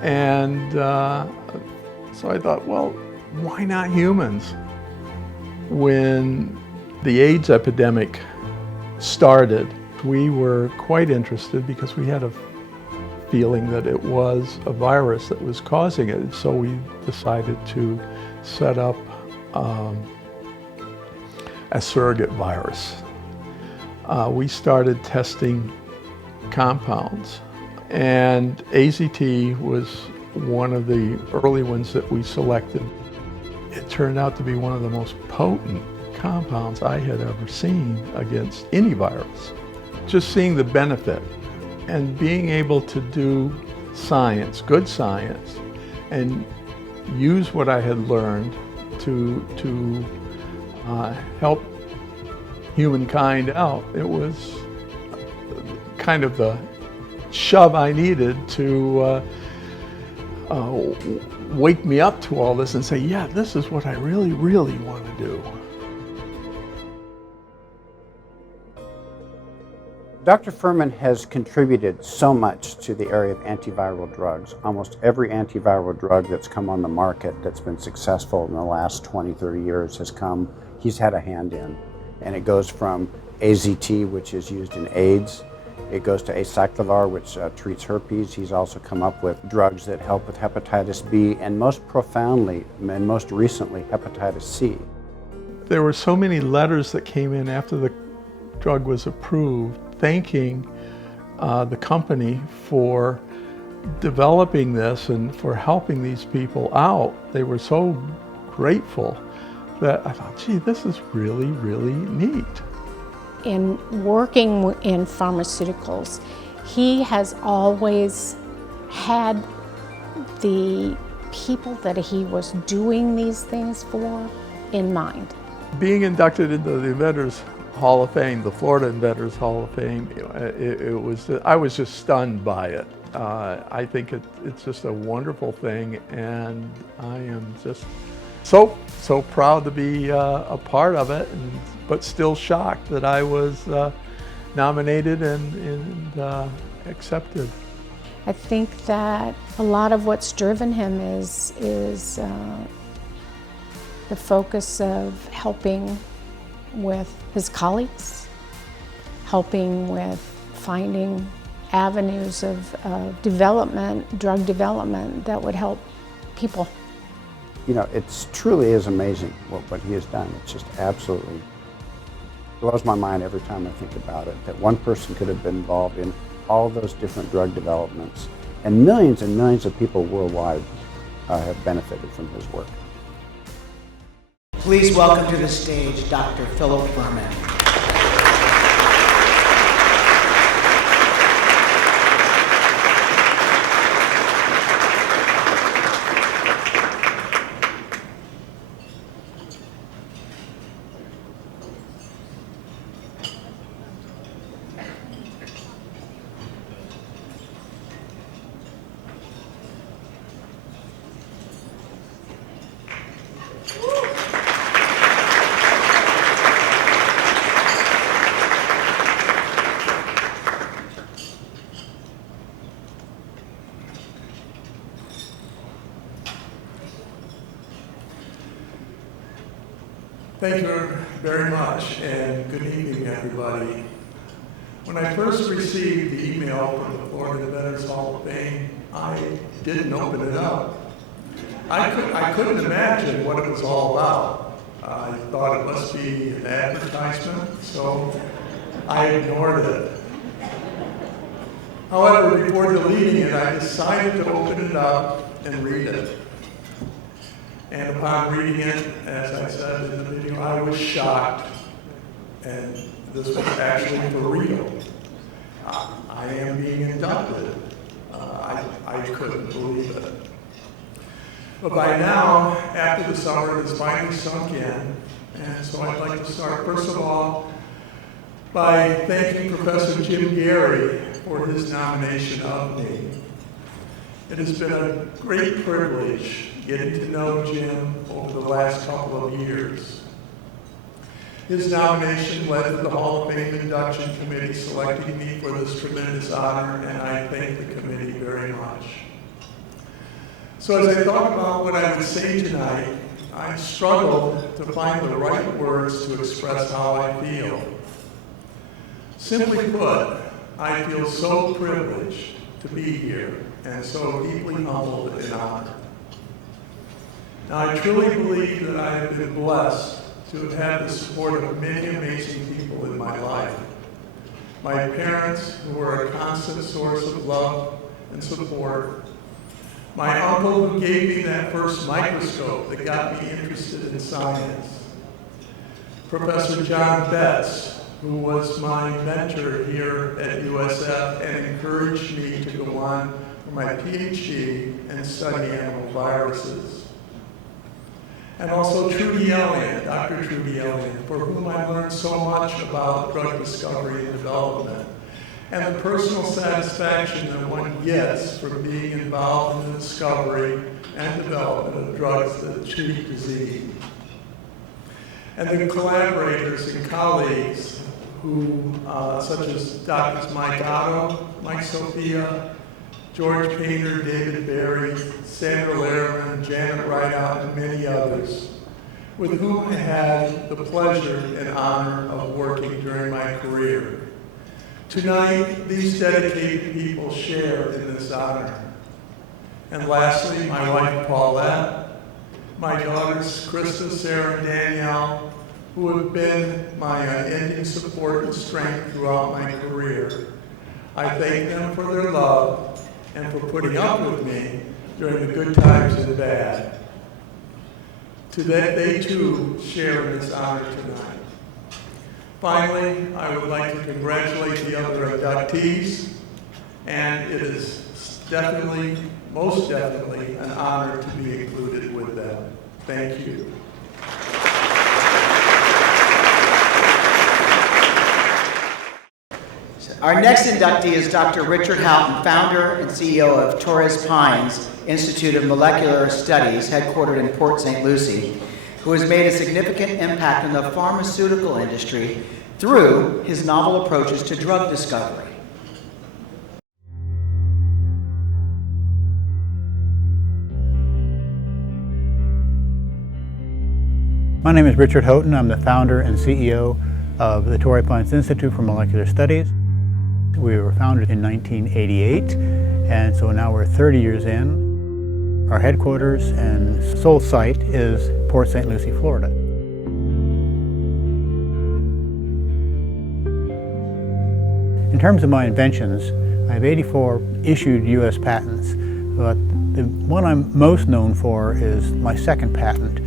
And so I thought, well, why not humans? When the AIDS epidemic started, we were quite interested because we had a feeling that it was a virus that was causing it. So we decided to set up a surrogate virus. We started testing compounds, and AZT was one of the early ones that we selected. It turned out to be one of the most potent compounds I had ever seen against any virus. Just seeing the benefit and being able to do science, good science, and use what I had learned to help humankind out. It was kind of the shove I needed to wake me up to all this and say, yeah, this is what I really, really want to do. Dr. Furman has contributed so much to the area of antiviral drugs. Almost every antiviral drug that's come on the market that's been successful in the last 20, 30 years he's had a hand in. And it goes from AZT, which is used in AIDS, It goes to acyclovir, which treats herpes. He's also come up with drugs that help with hepatitis B, and most profoundly, and most recently, hepatitis C. There were so many letters that came in after the drug was approved, thanking the company for developing this and for helping these people out. They were so grateful that I thought, gee, this is really, really neat. In working in pharmaceuticals, he has always had the people that he was doing these things for in mind. Being inducted into the Inventors Hall of Fame, the Florida Inventors Hall of Fame, I was just stunned by it. I think it's just a wonderful thing, and I am just so proud to be a part of it, but still shocked that I was nominated and accepted. I think that a lot of what's driven him is the focus of helping with his colleagues, helping with finding avenues of development, drug development that would help people. You know, it truly is amazing what he has done. It's just absolutely blows my mind every time I think about it, that one person could have been involved in all those different drug developments, and millions of people worldwide have benefited from his work. Please welcome to the stage Dr. Philip Furman. Thank you very much, and good evening, everybody. When I first received the email from the Florida Inventors Hall of Fame, I didn't open it up. I couldn't imagine what it was all about. I thought it must be an advertisement, so I ignored it. However, before deleting it, I decided to open it up and read it. And upon reading it, as I said in the video, I was shocked. And this was actually for real. I am being inducted. I couldn't believe it. But by now, after the summer, it has finally sunk in. And so I'd like to start, first of all, by thanking Professor Jim Gary for his nomination of me. It has been a great privilege getting to know Jim over the last couple of years. His nomination led to the Hall of Fame Induction Committee selecting me for this tremendous honor, and I thank the committee very much. So as I thought about what I would say tonight, I struggled to find the right words to express how I feel. Simply put, I feel so privileged to be here and so deeply humbled and honored. Now, I truly believe that I have been blessed to have had the support of many amazing people in my life. My parents, who were a constant source of love and support. My uncle, who gave me that first microscope that got me interested in science. Professor John Betts, who was my mentor here at USF and encouraged me to go on for my PhD and study animal viruses. And also Trudy Elliott, Dr. Trudy Elliott, for whom I learned so much about drug discovery and development, and the personal satisfaction that one gets from being involved in the discovery and development of drugs that treat disease. And the collaborators and colleagues who, such as Drs. Mike Otto, Mike Sophia, George Painter, David Berry, Sandra Lehrman, Janet Rideout, and many others, with whom I had the pleasure and honor of working during my career. Tonight, these dedicated people share in this honor. And lastly, my wife Paulette, my daughters Krista, Sarah, and Danielle, who have been my unending support and strength throughout my career. I thank them for their love and for putting up with me during the good times and bad. To that, they too share in this honor tonight. Finally, I would like to congratulate the other inductees, and it is definitely, most definitely, an honor to be included with them. Thank you. Our next inductee is Dr. Richard Houghton, founder and CEO of Torres Pines Institute of Molecular Studies, headquartered in Port St. Lucie, who has made a significant impact in the pharmaceutical industry through his novel approaches to drug discovery. My name is Richard Houghton. I'm the founder and CEO of the Torrey Pines Institute for Molecular Studies. We were founded in 1988, and so now we're 30 years in. Our headquarters and sole site is Port St. Lucie, Florida. In terms of my inventions, I have 84 issued U.S. patents, but the one I'm most known for is my second patent,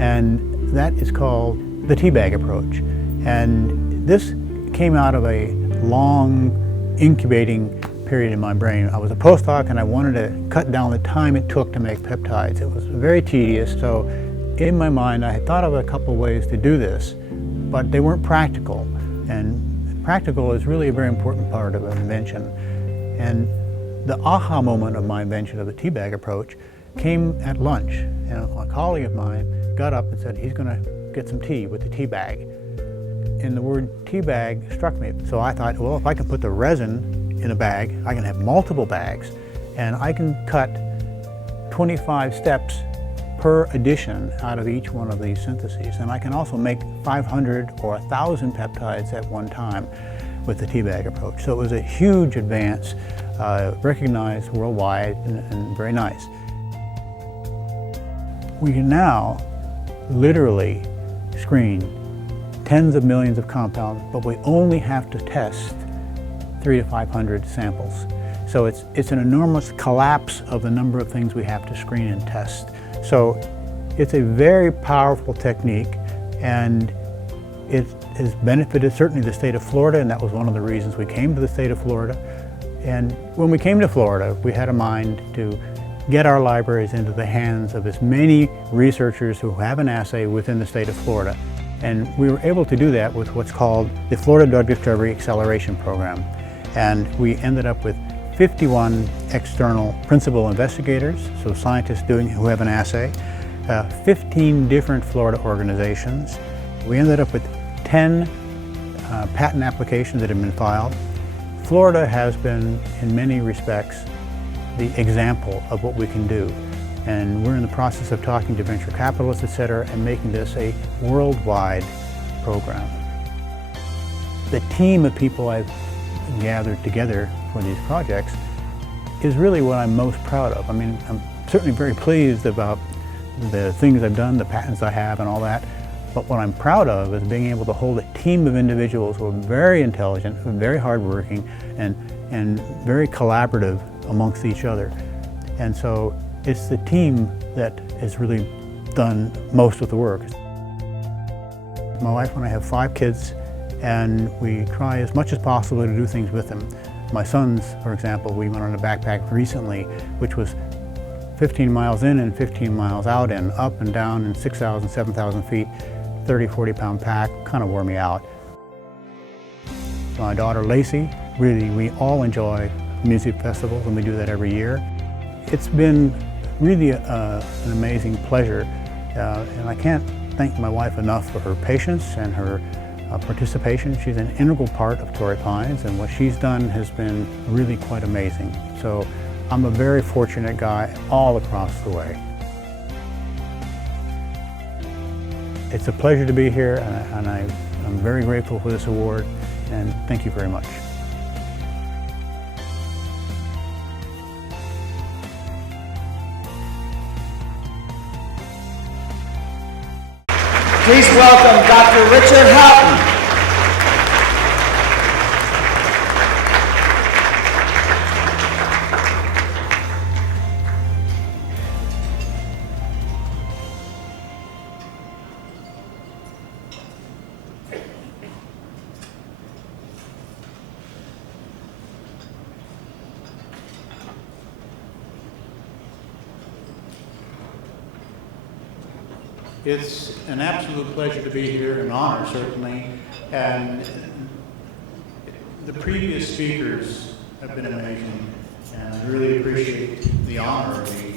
and that is called the teabag approach. And this came out of a long incubating period in my brain. I was a postdoc and I wanted to cut down the time it took to make peptides. It was very tedious, so in my mind I had thought of a couple ways to do this, but they weren't practical. And practical is really a very important part of an invention. And the aha moment of my invention of the teabag approach came at lunch. And a colleague of mine got up and said he's going to get some tea with the teabag. And the word teabag struck me. So I thought, well, if I can put the resin in a bag, I can have multiple bags, and I can cut 25 steps per addition out of each one of these syntheses. And I can also make 500 or 1,000 peptides at one time with the teabag approach. So it was a huge advance, recognized worldwide, and very nice. We can now literally screen tens of millions of compounds, but we only have to test 300 to 500 samples. So it's an enormous collapse of the number of things we have to screen and test. So it's a very powerful technique, and it has benefited certainly the state of Florida, and that was one of the reasons we came to the state of Florida. And when we came to Florida, we had a mind to get our libraries into the hands of as many researchers who have an assay within the state of Florida. And we were able to do that with what's called the Florida Drug Discovery Acceleration Program. And we ended up with 51 external principal investigators, so scientists who have an assay, 15 different Florida organizations. We ended up with 10 patent applications that have been filed. Florida has been, in many respects, the example of what we can do. And we're in the process of talking to venture capitalists, et cetera, and making this a worldwide program. The team of people I've gathered together for these projects is really what I'm most proud of. I mean, I'm certainly very pleased about the things I've done, the patents I have and all that, but what I'm proud of is being able to hold a team of individuals who are very intelligent, who are very hardworking, and very collaborative amongst each other. And so it's the team that has really done most of the work. My wife and I have 5 kids, and we try as much as possible to do things with them. My sons, for example, we went on a backpack recently, which was 15 miles in and 15 miles out, and up and down in 6,000, 7,000 feet, 30, 40-pound pack, kind of wore me out. My daughter Lacey, really, we all enjoy music festivals, and we do that every year. It's been really an amazing pleasure, and I can't thank my wife enough for her patience and her participation. She's an integral part of Torrey Pines, and what she's done has been really quite amazing. So I'm a very fortunate guy all across the way. It's a pleasure to be here, and I'm very grateful for this award, and thank you very much. Please welcome Dr. Richard Houghton. It's an absolute pleasure to be here, an honor certainly, and the previous speakers have been amazing, and I really appreciate the honor of being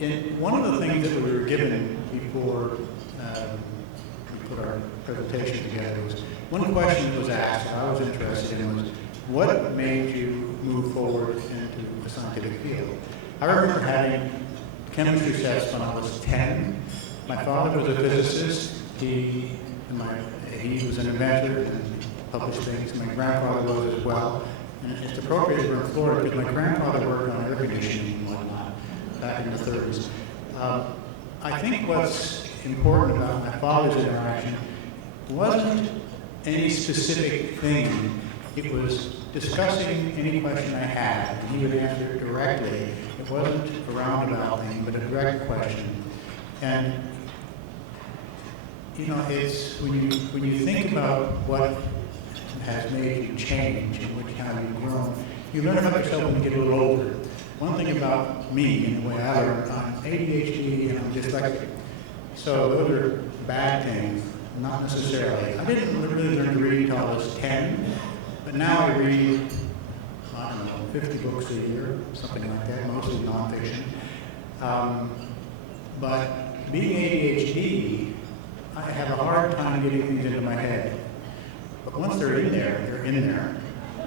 here. One of the things that we were given before we put our presentation together was, one question that was asked that I was interested in was, what made you move forward into the scientific field? I remember having chemistry sets when I was 10. My father was a physicist. He was an inventor and published things. My grandfather was as well. And it's appropriate we're in Florida because my grandfather worked on air conditioning and whatnot back in the 30s. I think what's important about my father's interaction wasn't any specific thing. It was discussing any question I had, and he would answer it directly. It wasn't a roundabout thing, but a direct question. And you know, it's when you think about what has made you change and how you've grown, you learn about yourself when you get a little older. One thing about me and the way I learn, I'm ADHD and I'm dyslexic. So those are bad things, not necessarily. I didn't really learn to read until I was 10, but now I read, I don't know, 50 books a year, something like that, mostly nonfiction. But being ADHD, I have a hard time getting things into my head. But once they're in there, they're in there.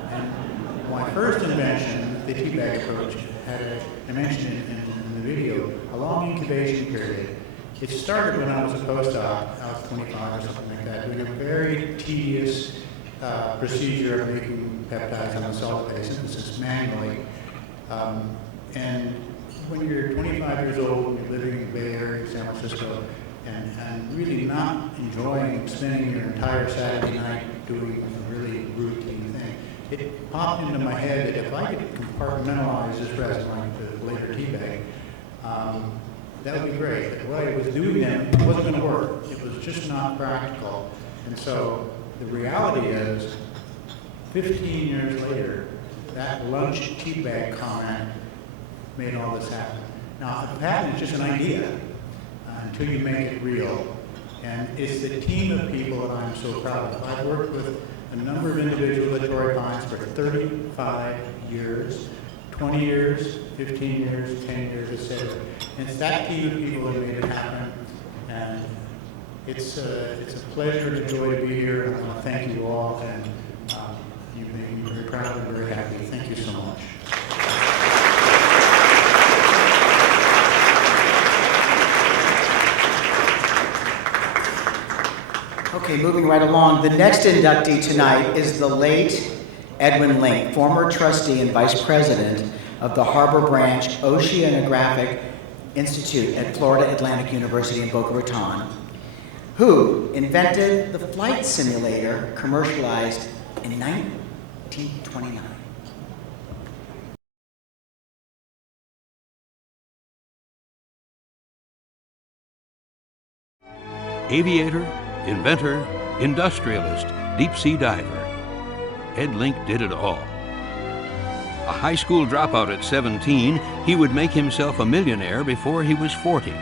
And my first invention, the tea bag approach, I mentioned in the video, a long incubation period. It started when I was a postdoc, I was 25 or something like that, doing a very tedious procedure of making peptides on a sulfate synthesis manually. And when you're 25 years old and you're living in the Bay Area, San Francisco, and really not enjoying spending your entire Saturday night doing a really routine thing, it popped into my head that if I could compartmentalize this resin like the later tea bag, that would be great. But what I was doing then wasn't going to work. It was just not practical. And so the reality is, 15 years later, that lunch tea bag comment made all this happen. Now, the patent is just an idea until you make it real. And it's the team of people that I'm so proud of. I've worked with a number of individuals at Torrey Pines for 35 years, 20 years, 15 years, 10 years, etc. And it's that team of people that made it happen. And it's a pleasure and a joy to be here. And I want to thank you all. And you've made me very proud and very happy. Thank you so much. Okay, moving right along. The next inductee tonight is the late Edwin Link, former trustee and vice president of the Harbor Branch Oceanographic Institute at Florida Atlantic University in Boca Raton, who invented the flight simulator commercialized in 1929. Aviator, inventor, industrialist, deep-sea diver. Ed Link did it all. A high school dropout at 17, he would make himself a millionaire before he was 40.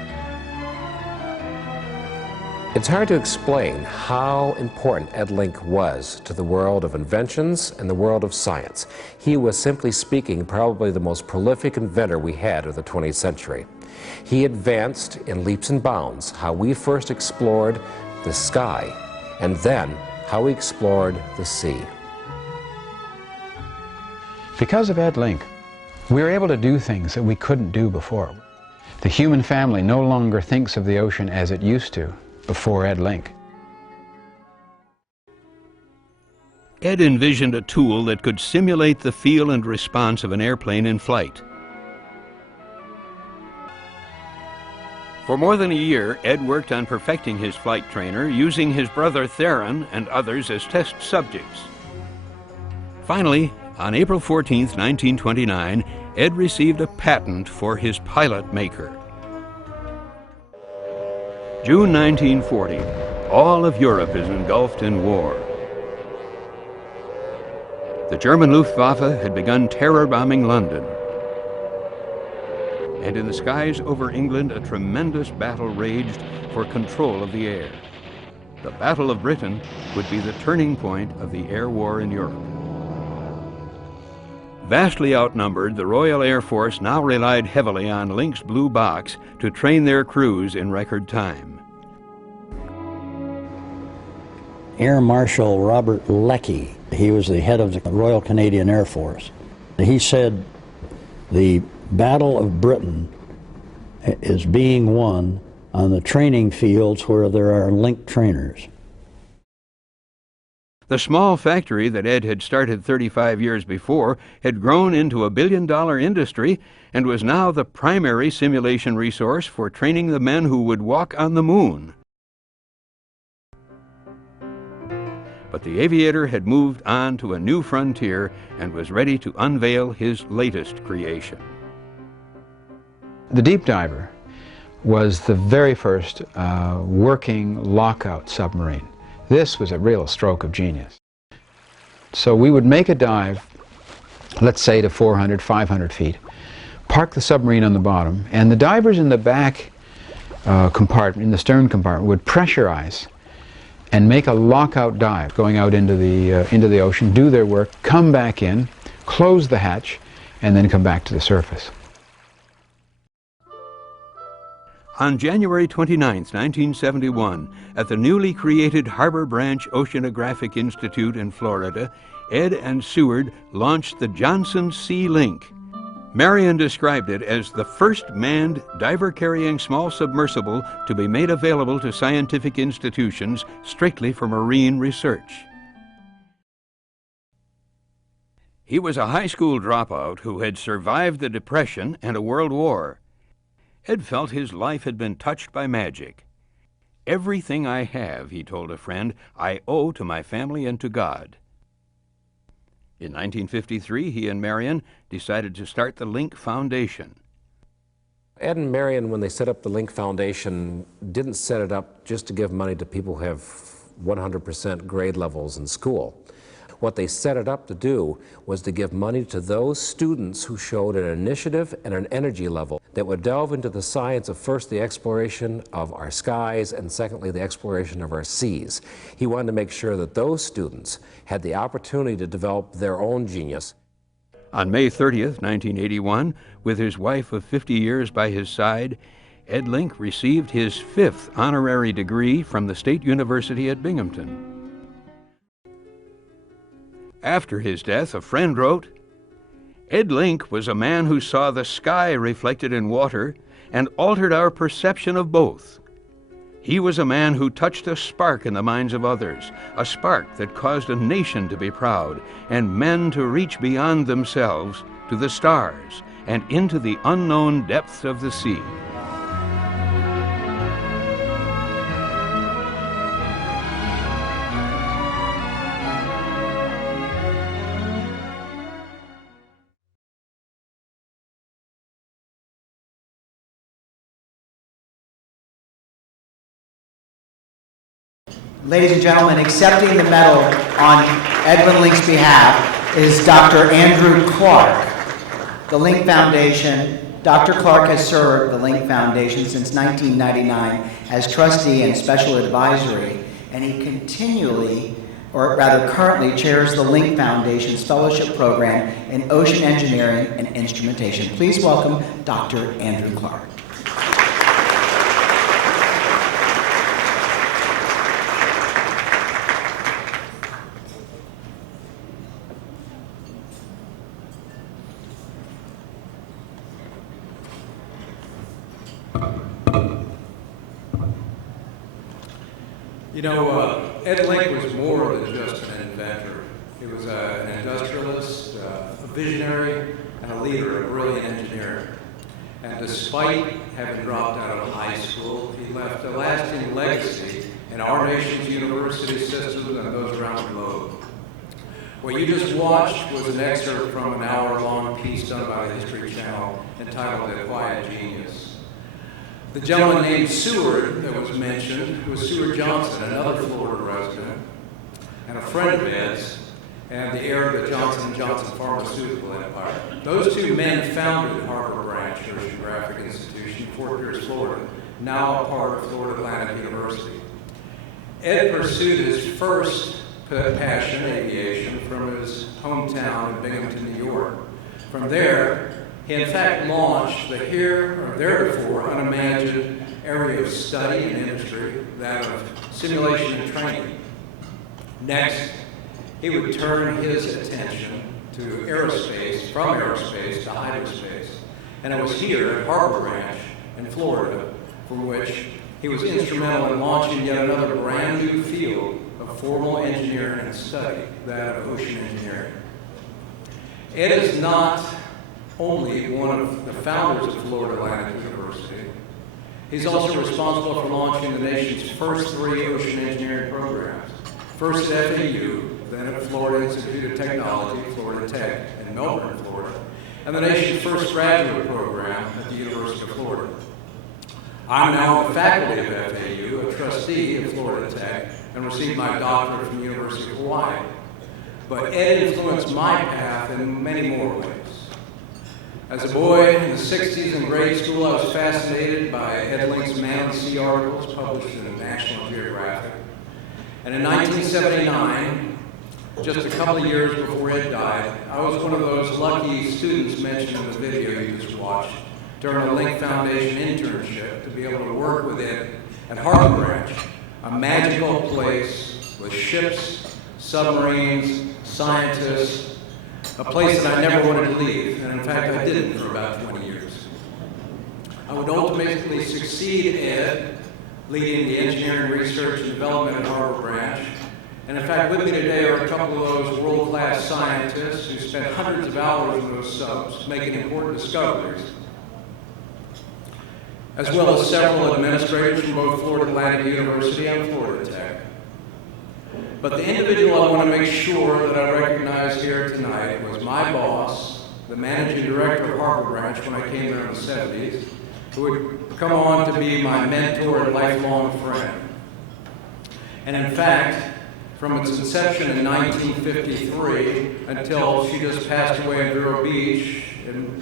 It's hard to explain how important Ed Link was to the world of inventions and the world of science. He was, simply speaking, probably the most prolific inventor we had of the 20th century. He advanced in leaps and bounds how we first explored the sky and then how we explored the sea. Because of Ed Link, we were able to do things that we couldn't do before. The human family no longer thinks of the ocean as it used to before Ed Link. Ed envisioned a tool that could simulate the feel and response of an airplane in flight. For more than a year, Ed worked on perfecting his flight trainer, using his brother Theron and others as test subjects. Finally, on April 14, 1929, Ed received a patent for his pilot maker. June 1940, all of Europe is engulfed in war. The German Luftwaffe had begun terror bombing London. And in the skies over England, a tremendous battle raged for control of the air. The Battle of Britain would be the turning point of the air war in Europe. Vastly outnumbered, the Royal Air Force now relied heavily on Link's blue box to train their crews in record time. Air Marshal Robert Leckie, he was the head of the Royal Canadian Air Force. He said, "The Battle of Britain is being won on the training fields where there are Link trainers." The small factory that Ed had started 35 years before had grown into a billion-dollar industry and was now the primary simulation resource for training the men who would walk on the moon. But the aviator had moved on to a new frontier and was ready to unveil his latest creation. The deep diver was the very first working lockout submarine. This was a real stroke of genius. So we would make a dive, let's say to 400, 500 feet, park the submarine on the bottom, and the divers in the back compartment, in the stern compartment, would pressurize and make a lockout dive, going out into the ocean, do their work, come back in, close the hatch, and then come back to the surface. On January 29, 1971, at the newly created Harbor Branch Oceanographic Institute in Florida, Ed and Seward launched the Johnson Sea Link. Marion described it as the first manned diver-carrying small submersible to be made available to scientific institutions strictly for marine research. He was a high school dropout who had survived the Depression and a world war. Ed felt his life had been touched by magic. "Everything I have," he told a friend, "I owe to my family and to God." In 1953, he and Marion decided to start the Link Foundation. Ed and Marion, when they set up the Link Foundation, didn't set it up just to give money to people who have 100% grade levels in school. What they set it up to do was to give money to those students who showed an initiative and an energy level that would delve into the science of, first, the exploration of our skies, and secondly, the exploration of our seas. He wanted to make sure that those students had the opportunity to develop their own genius. On May 30th, 1981, with his wife of 50 years by his side, Ed Link received his 5th honorary degree from the State University at Binghamton. After his death, a friend wrote, "Ed Link was a man who saw the sky reflected in water and altered our perception of both. He was a man who touched a spark in the minds of others, a spark that caused a nation to be proud and men to reach beyond themselves to the stars and into the unknown depths of the sea." Ladies and gentlemen, accepting the medal on Edwin Link's behalf is Dr. Andrew Clark. The Link Foundation, Dr. Clark has served the Link Foundation since 1999 as trustee and special advisory, and he continually, or rather currently, chairs the Link Foundation's fellowship program in ocean engineering and instrumentation. Please welcome Dr. Andrew Clark. You know, Ed Link was more than just an inventor. He was an industrialist, a visionary, and a leader, a brilliant engineer. And despite having dropped out of high school, he left a lasting legacy in our nation's university system and those around the globe. What you just watched was an excerpt from an hour-long piece done by the History Channel entitled The Quiet Genius. The gentleman named Seward that was mentioned was Seward Johnson, another Florida resident, and a friend of Ed's, and the heir of the Johnson & Johnson pharmaceutical empire. Those two men founded Harbor Branch Oceanographic Institution in Fort Pierce, Florida, now a part of Florida Atlantic University. Ed pursued his first passion, aviation, from his hometown in Binghamton, New York. From there, he in fact launched the theretofore unimagined area of study and industry, that of simulation and training. Next, he would turn his attention to aerospace, from aerospace to hydrospace. And it was here at Harbor Branch in Florida from which he was instrumental in launching yet another brand new field of formal engineering and study, that of ocean engineering. Ed is not only one of the founders of Florida Atlantic University, he's also responsible for launching the nation's first 3 ocean engineering programs. First at FAU, then at Florida Institute of Technology, Florida Tech, in Melbourne, Florida, and the nation's first graduate program at the University of Florida. I'm now the faculty of FAU, a trustee of Florida Tech, and received my doctorate from the University of Hawaii. But Ed influenced my path in many more ways. As a boy in the 60s in grade school, I was fascinated by Ed Link's Man of the Sea articles published in National Geographic. And in 1979, just a couple of years before Ed died, I was one of those lucky students mentioned in the video you just watched during a Link Foundation internship to be able to work with Ed at Harbor Branch, a magical place with ships, submarines, scientists, a place that I never wanted to leave, and in fact I didn't for about 20 years. I would ultimately succeed Ed, leading the engineering research and development at Harbor Branch. And in fact, with me today are a couple of those world-class scientists who spent hundreds of hours in those subs making important discoveries, as well as several administrators from both Florida Atlantic University and Florida Tech. But the individual I want to make sure that I recognize here tonight was my boss, the managing director of Harbor Branch when I came there in the 70s, who would come on to be my mentor and lifelong friend. And in fact, from its inception in 1953 until she just passed away in Vero Beach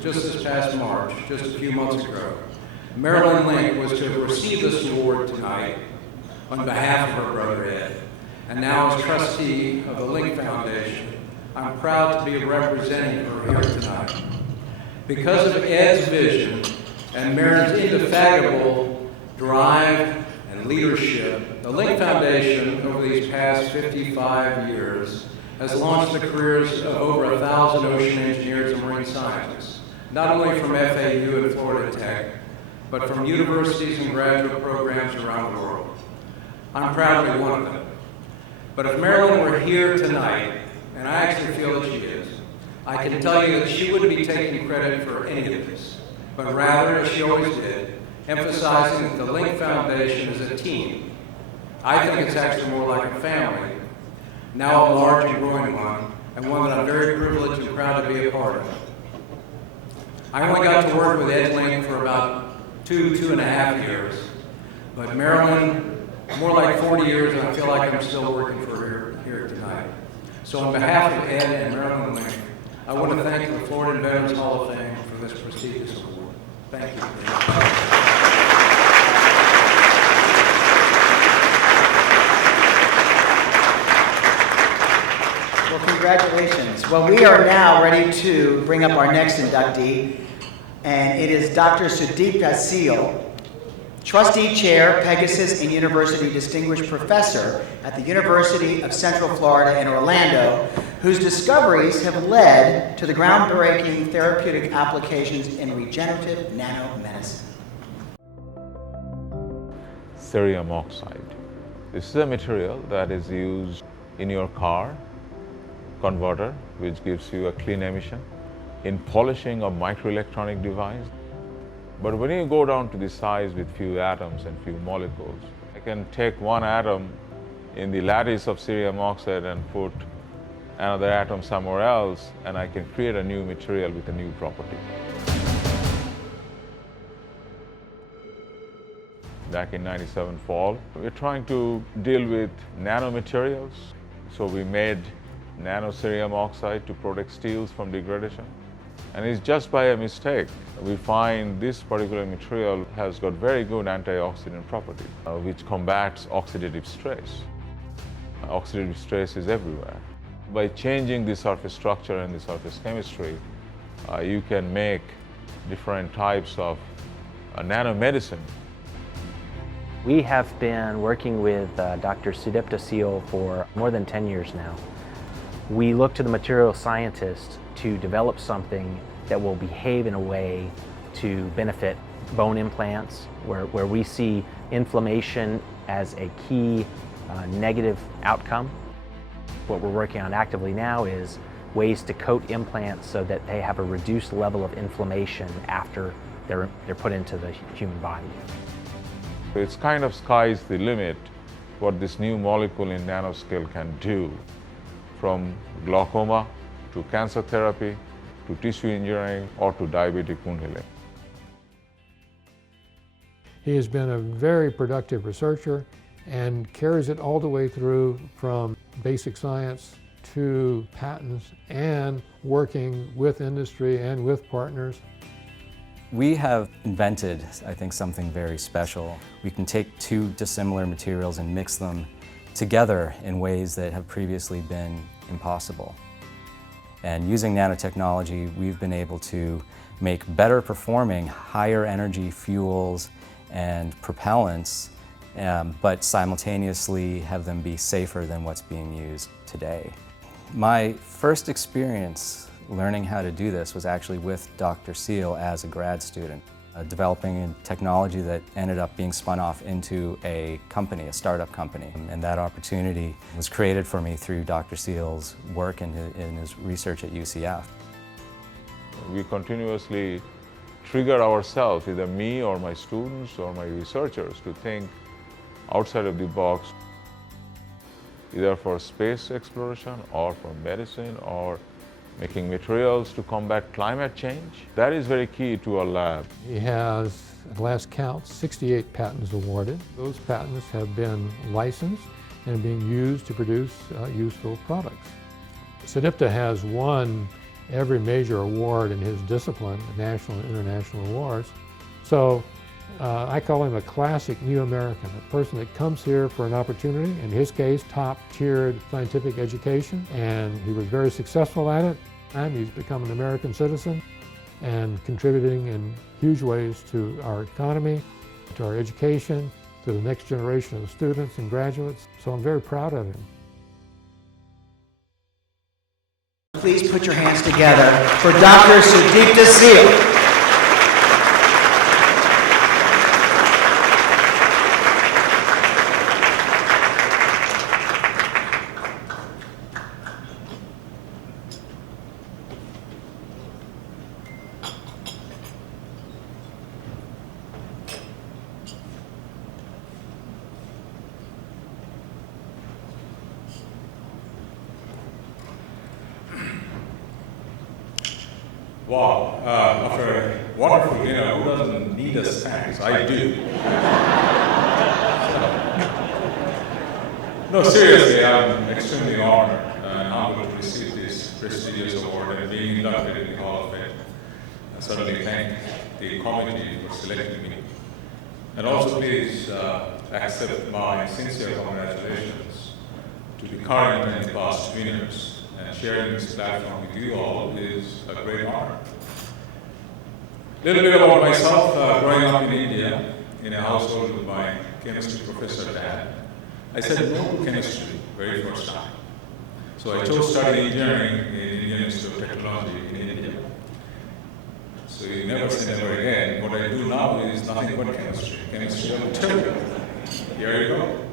just this past March, just a few months ago, Marilyn Link was to receive this award tonight on behalf of her brother Ed. And now as trustee of the Link Foundation, I'm proud to be representing her here tonight. Because of Ed's vision and Marilyn's indefatigable drive and leadership, the Link Foundation over these past 55 years has launched the careers of over 1,000 ocean engineers and marine scientists, not only from FAU and Florida Tech, but from universities and graduate programs around the world. I'm proud to be one of them. But if Marilyn were here tonight, and I actually feel that she is, I can tell you that she wouldn't be taking credit for any of this, but rather, as she always did, emphasizing that the Link Foundation is a team. I think it's actually more like a family, now a large and growing one, and one that I'm very privileged and proud to be a part of. I only got to work with Ed Link for about 2.5 years, but Marilyn, more like 40 years, and I feel like I'm still working for her here tonight. So on behalf of Ed and Marilyn Link, I want to thank the Florida Inventors Hall of Fame for this prestigious award. Thank you. Well, congratulations. Well, we are now ready to bring up our next inductee, and it is Dr. Sudeep Asil, Trustee Chair, Pegasus and University Distinguished Professor at the University of Central Florida in Orlando, whose discoveries have led to the groundbreaking therapeutic applications in regenerative nanomedicine. Cerium oxide. This is a material that is used in your car converter, which gives you a clean emission, in polishing a microelectronic device. But when you go down to the size with few atoms and few molecules, I can take one atom in the lattice of cerium oxide and put another atom somewhere else, and I can create a new material with a new property. Back in '97 fall, we're trying to deal with nanomaterials. So we made nano cerium oxide to protect steels from degradation. And it's just by a mistake. We find this particular material has got very good antioxidant property, which combats oxidative stress. Oxidative stress is everywhere. By changing the surface structure and the surface chemistry, you can make different types of nanomedicine. We have been working with Dr. Sudipta Seal for more than 10 years now. We look to the material scientists to develop something that will behave in a way to benefit bone implants, where we see inflammation as a key negative outcome. What we're working on actively now is ways to coat implants so that they have a reduced level of inflammation after they're put into the human body. It's kind of sky's the limit what this new molecule in nanoscale can do, from glaucoma to cancer therapy to tissue engineering or to diabetic wound healing. He has been a very productive researcher and carries it all the way through from basic science to patents and working with industry and with partners. We have invented, I think, something very special. We can take two dissimilar materials and mix them together in ways that have previously been impossible. And using nanotechnology, we've been able to make better performing, higher energy fuels and propellants, but simultaneously have them be safer than what's being used today. My first experience learning how to do this was actually with Dr. Seal as a grad student, developing a technology that ended up being spun off into a company, a startup company. And that opportunity was created for me through Dr. Seal's work in his research at UCF. We continuously trigger ourselves, either me or my students or my researchers, to think outside of the box, either for space exploration or for medicine or making materials to combat climate change. That is very key to our lab. He has, at last count, 68 patents awarded. Those patents have been licensed and being used to produce useful products. Sudipta has won every major award in his discipline, national and international awards. So I call him a classic new American, a person that comes here for an opportunity, in his case, top-tiered scientific education, and he was very successful at it. And he's become an American citizen and contributing in huge ways to our economy, to our education, to the next generation of students and graduates. So I'm very proud of him. Please put your hands together for Dr. Sudipta Seal. Wow, after a wonderful dinner, who doesn't need a snacks? I do. No, seriously, I'm extremely honored and humbled to receive this prestigious award and being inducted in the Hall of Fame. I certainly thank the committee for selecting me. And also please accept my sincere congratulations to the current and past winners. And sharing this platform with you all is a great honor. A little bit about myself. Growing up in India, in a household with my chemistry professor dad, I said no to chemistry very first time. So I chose studying engineering in Indian Institute of Technology in India. So you never say never again. What I do now is nothing but chemistry. Chemistry of material. Here you go.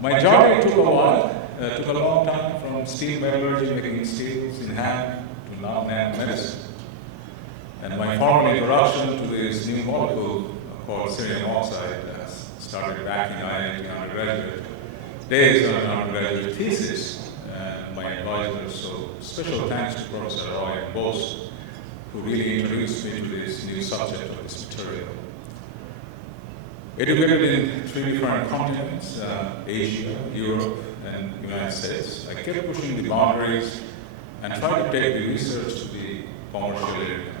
My journey took a while. Took a long time, from steel metallurgy, making steels in hand, to now nanomedicine. And my formal introduction to this new molecule called cerium oxide started back in IIT undergraduate days on an undergraduate thesis. And my advisor, so special thanks to Professor Roy and Bose, who really introduced me to this new subject of this material. Educated in 3 different continents, Asia, Europe, and United States, I kept pushing the boundaries and tried to take the research to the commercial area.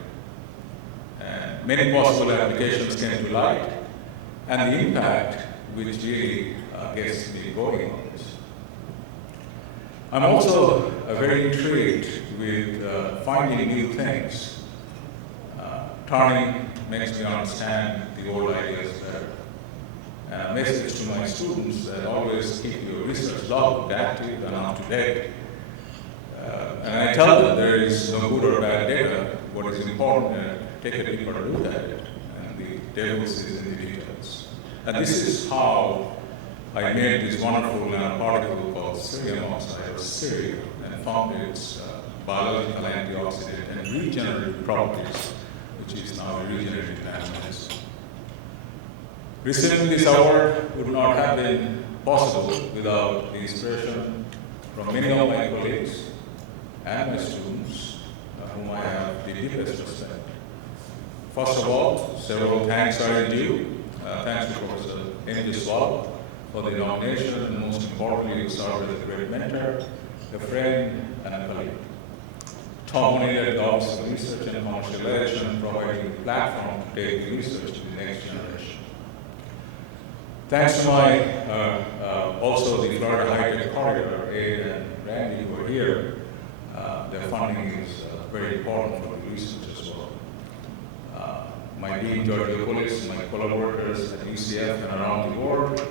And many possible applications came to light, and the impact which really gets me going on this. I'm also very intrigued with finding new things. Turning makes me understand the old ideas better. And a message to my students that always keep your research log active and up to date. And I tell them there is no good or bad data. What is important, take a deeper look at it. And the devil is in the details. And this is how I made this wonderful nanoparticle called cerium oxide, or cerium, and found its biological antioxidant and regenerative properties, which is now a regenerative nanoparticle. Receiving this award would not have been possible without the inspiration from many of my colleagues and my students, whom I have the deepest respect. First of all, several thanks are due. Thanks to Professor N.J. Swab for the nomination, and most importantly, who served as a great mentor, a friend, and a colleague. Tom led the Office of Research and Commercialization, providing a platform to take the research to the next generation. Thanks to my, also the Florida High-Tech Corridor, Ed and Randy, who are here. Their funding is very important for the research as well. My dean, George Leopolis, my collaborators at UCF and around the world,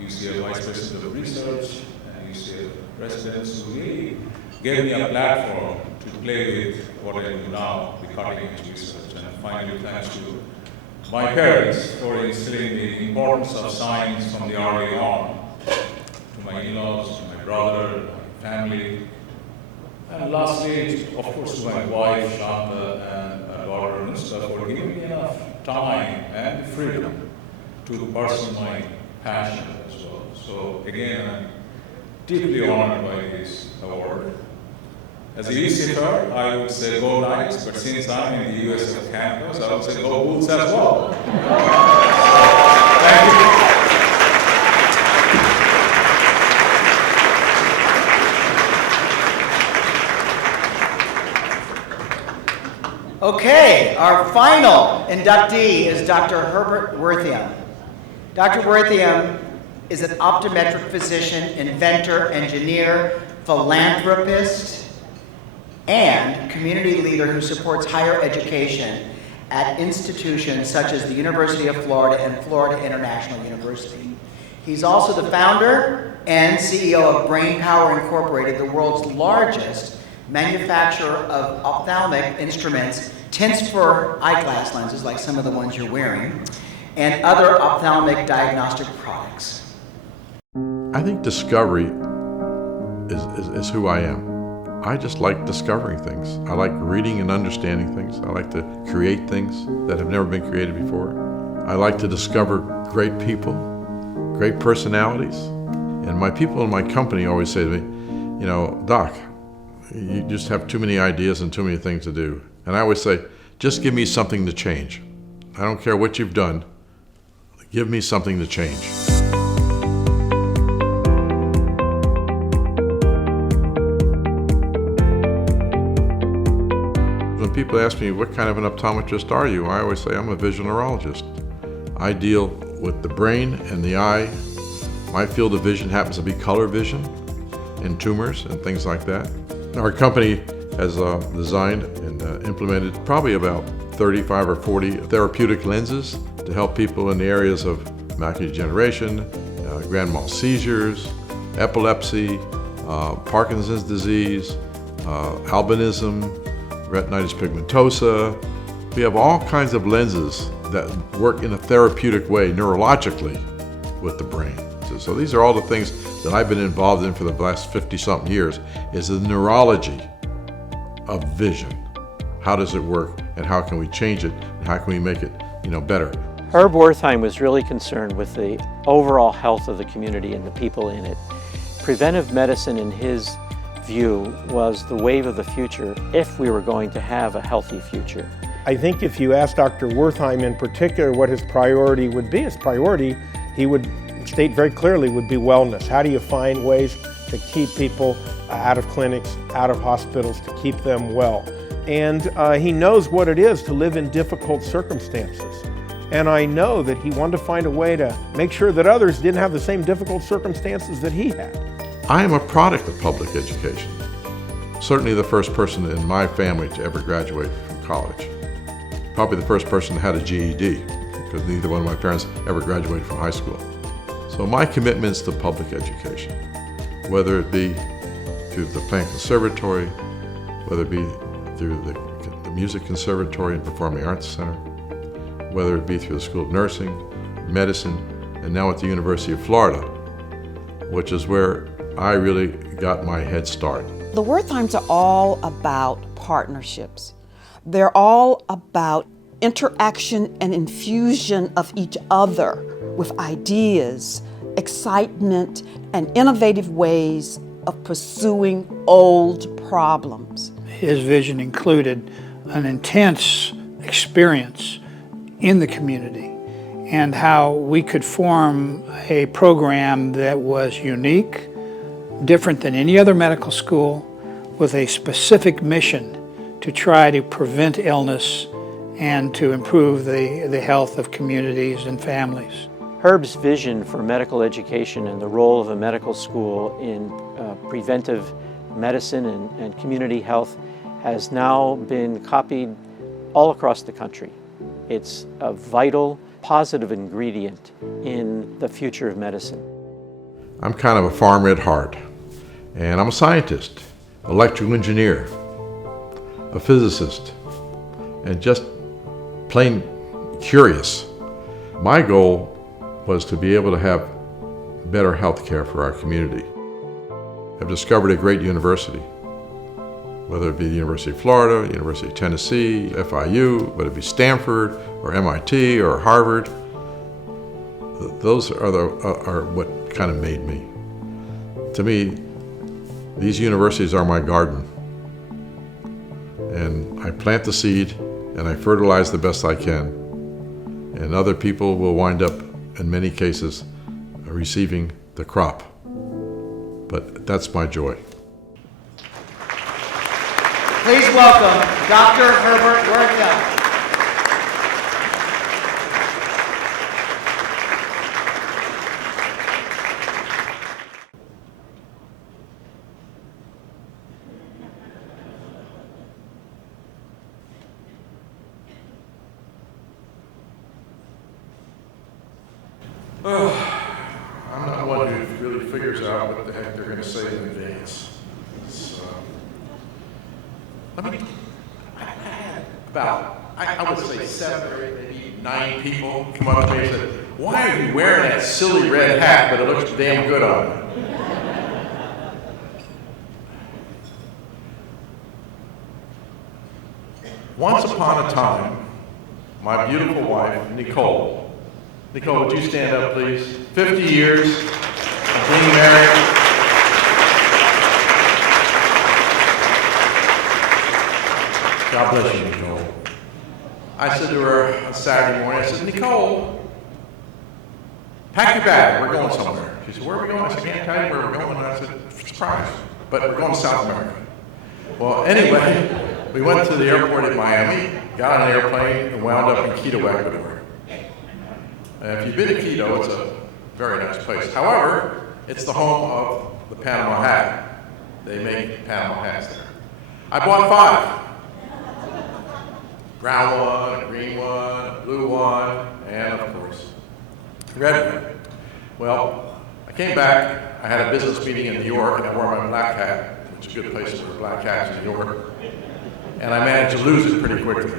UCF Vice President of Research, and UCF residents who really gave me a platform to play with what I do now, the cutting-edge research. And finally, thanks to my parents for instilling the importance of science from the early on, to my in-laws, to my brother, my family, and lastly, of course, to my wife, Shanta, and daughter, Nusta, for giving me enough time and freedom to pursue my passion as well. So again, I'm deeply honored by this award. As a UCFer, I would say go Knights, but since I'm in the USF campus, I would say go Bulls as well. Thank you. Okay, our final inductee is Dr. Herbert Worthiam. Dr. Worthiam is an optometric physician, inventor, engineer, philanthropist, and community leader who supports higher education at institutions such as the University of Florida and Florida International University. He's also the founder and CEO of BrainPower Incorporated, the world's largest manufacturer of ophthalmic instruments, tints for eyeglass lenses like some of the ones you're wearing, and other ophthalmic diagnostic products. I think discovery is who I am. I just like discovering things. I like reading and understanding things. I like to create things that have never been created before. I like to discover great people, great personalities. And my people in my company always say to me, you know, Doc, you just have too many ideas and too many things to do. And I always say, just give me something to change. I don't care what you've done, give me something to change. When people ask me, what kind of an optometrist are you? I always say, I'm a visual neurologist. I deal with the brain and the eye. My field of vision happens to be color vision and tumors and things like that. Our company has designed and implemented probably about 35 or 40 therapeutic lenses to help people in the areas of macular degeneration, grand mal seizures, epilepsy, Parkinson's disease, albinism, retinitis pigmentosa. We have all kinds of lenses that work in a therapeutic way neurologically with the brain. So these are all the things that I've been involved in for the last 50-something years, is the neurology of vision. how does it work, and how can we change it, and how can we make it, better. Herb Wertheim was really concerned with the overall health of the community and the people in it. Preventive medicine, in his view, was the wave of the future if we were going to have a healthy future. I think if you ask Dr. Wertheim in particular what his priority would be, he would state very clearly, would be wellness. How do you find ways to keep people out of clinics, out of hospitals, to keep them well? And he knows what it is to live in difficult circumstances. And I know that he wanted to find a way to make sure that others didn't have the same difficult circumstances that he had. I am a product of public education. Certainly the first person in my family to ever graduate from college. Probably the first person that had a GED, because neither one of my parents ever graduated from high school. So my commitment is to public education, whether it be through the Plant Conservatory, whether it be through the Music Conservatory and Performing Arts Center, whether it be through the School of Nursing, Medicine, and now at the University of Florida, which is where I really got my head start. The Wertheims are all about partnerships. They're all about interaction and infusion of each other with ideas, excitement, and innovative ways of pursuing old problems. His vision included an intense experience in the community and how we could form a program that was unique, different than any other medical school, with a specific mission to try to prevent illness and to improve the health of communities and families. Herb's vision for medical education and the role of a medical school in preventive medicine and community health has now been copied all across the country. It's a vital, positive ingredient in the future of medicine. I'm kind of a farmer at heart, and I'm a scientist, electrical engineer, a physicist, and just plain curious. My goal was to be able to have better health care for our community. I've discovered a great university, whether it be the University of Florida, University of Tennessee, FIU, whether it be Stanford or MIT or Harvard. Those are what kind of made me. To me, these universities are my garden. And I plant the seed and I fertilize the best I can. And other people will wind up, in many cases, receiving the crop. But that's my joy. Please welcome Dr. Herbert Wertheim. I'm not one who really figures out what the heck they're going to say in advance. I had about, I would say 7 or 8, maybe 9 people come up to me and said, "Why are you wearing that silly red hat, but it looks damn good on you?" Once upon a time, my beautiful wife, Nicole, would you stand up, please? 50 years of being married. God bless you, Nicole. I said to her on Saturday morning, I said, "Nicole, pack your bag, we're going somewhere." She said, "Where are we going?" I said, "I can't tell you where we're going." And I said, "Surprise, but we're going to South America." Well, anyway, we went to the airport in Miami, got on an airplane, and wound up in Quito, Ecuador. If you've been to Quito, it's a very nice place. However, it's the home of the Panama hat. They make Panama hats there. I bought 5. Brown one, a green one, a blue one, and of course, a red one. Well, I came back, I had a business meeting in New York, and I wore my black hat, which is a good place to wear black hats in New York, and I managed to lose it pretty quickly.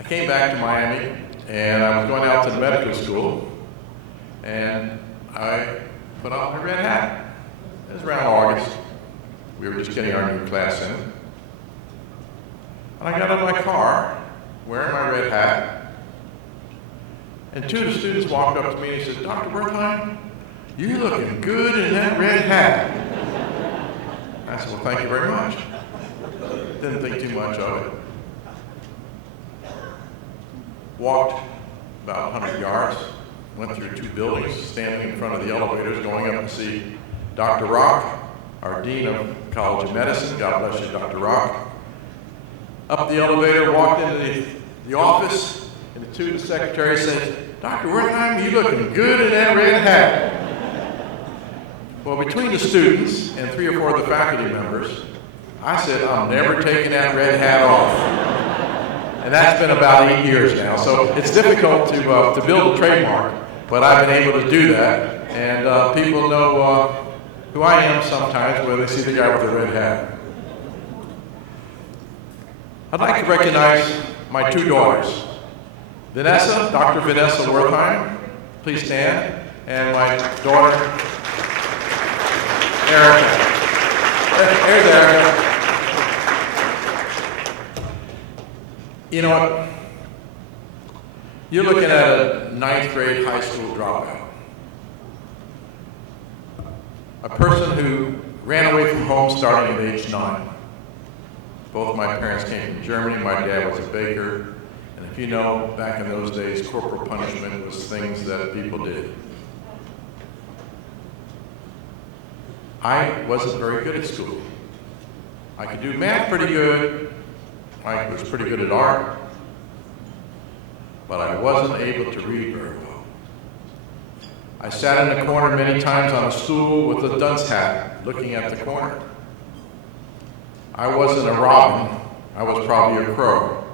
I came back to Miami, and I was going out to the medical school, and I put on my red hat. It was around August. We were just getting our new class in. And I got out of my car, wearing my red hat, and two of the students walked up to me and said, "Dr. Wertheim, you're looking good in that red hat." I said, "Well, thank you very much." Didn't think too much of it. Walked about 100 yards, went through 2 buildings, standing in front of the elevators, going up to see Dr. Rock, our Dean of College of Medicine. God bless you, Dr. Rock. Up the elevator, walked into the office, and the 2 secretaries said, "Dr. Wertheim, you're looking good in that red hat." Well, between the students and 3 or 4 of the faculty members, I said, "I'm never taking that red hat off." And that's been about 8 years now. So it's difficult to build a trademark, but I've been able to do that. And people know who I am sometimes when they see the guy with the red hat. I'd like to recognize my 2 daughters. Vanessa, Dr. Vanessa Wertheim, please stand. And my daughter, Erica. There's Erica. You know what? You're looking at a 9th grade high school dropout. A person who ran away from home starting at age 9. Both my parents came from Germany. My dad was a baker. And if you know, back in those days, corporal punishment was things that people did. I wasn't very good at school. I could do math pretty good. I was pretty good at art, but I wasn't able to read very well. I sat in the corner many times on a stool with a dunce hat, looking at the corner. I wasn't a robin, I was probably a crow.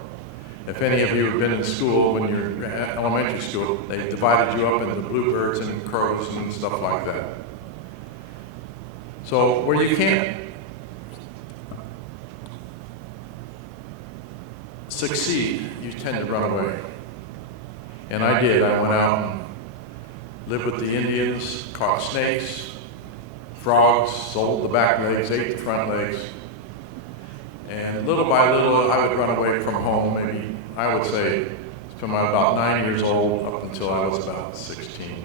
If any of you have been in school, when you're in elementary school, they divided you up into bluebirds and crows and stuff like that. So where you can't succeed, you tend to run away. And I did. I went out and lived with the Indians, caught snakes, frogs, sold the back legs, ate the front legs. And little by little, I would run away from home, maybe, I would say, from about 9 years old up until I was about 16.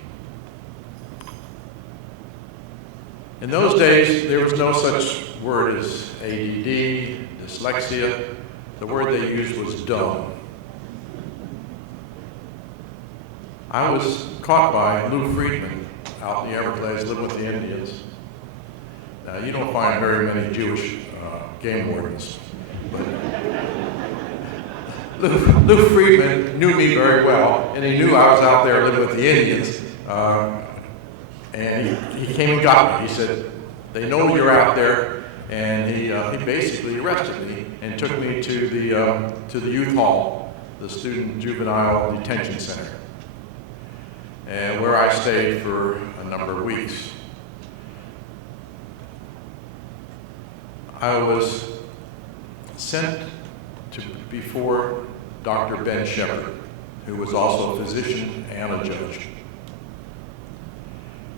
In those days, there was no such word as ADD, dyslexia. The word they used was dumb. I was caught by Lou Friedman out in the Everglades, living with the Indians. Now, you don't find very many Jewish game wardens, but Lou Friedman knew me very well, and he knew I was out there living with the Indians. And he came and got me. He said, "They know you're out there," and he basically arrested me and took me to the youth hall, the Student Juvenile Detention Center, and where I stayed for a number of weeks. I was sent before Dr. Ben Shepard, who was also a physician and a judge.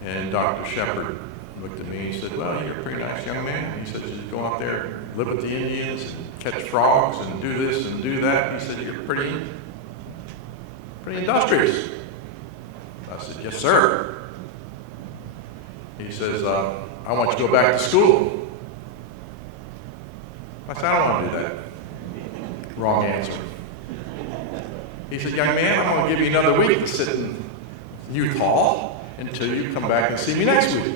And Dr. Shepard looked at me and said, "Well, you're a pretty nice young man." He said, "You go out there and live with the Indians and catch frogs and do this and do that." He said, "You're pretty industrious." I said, "Yes, sir." He says, "I want you to go back to school." I said, "I don't want to do that." Wrong answer. He said, "Young man, I'm going to give you another week to sit in youth hall until you come back and see me next week."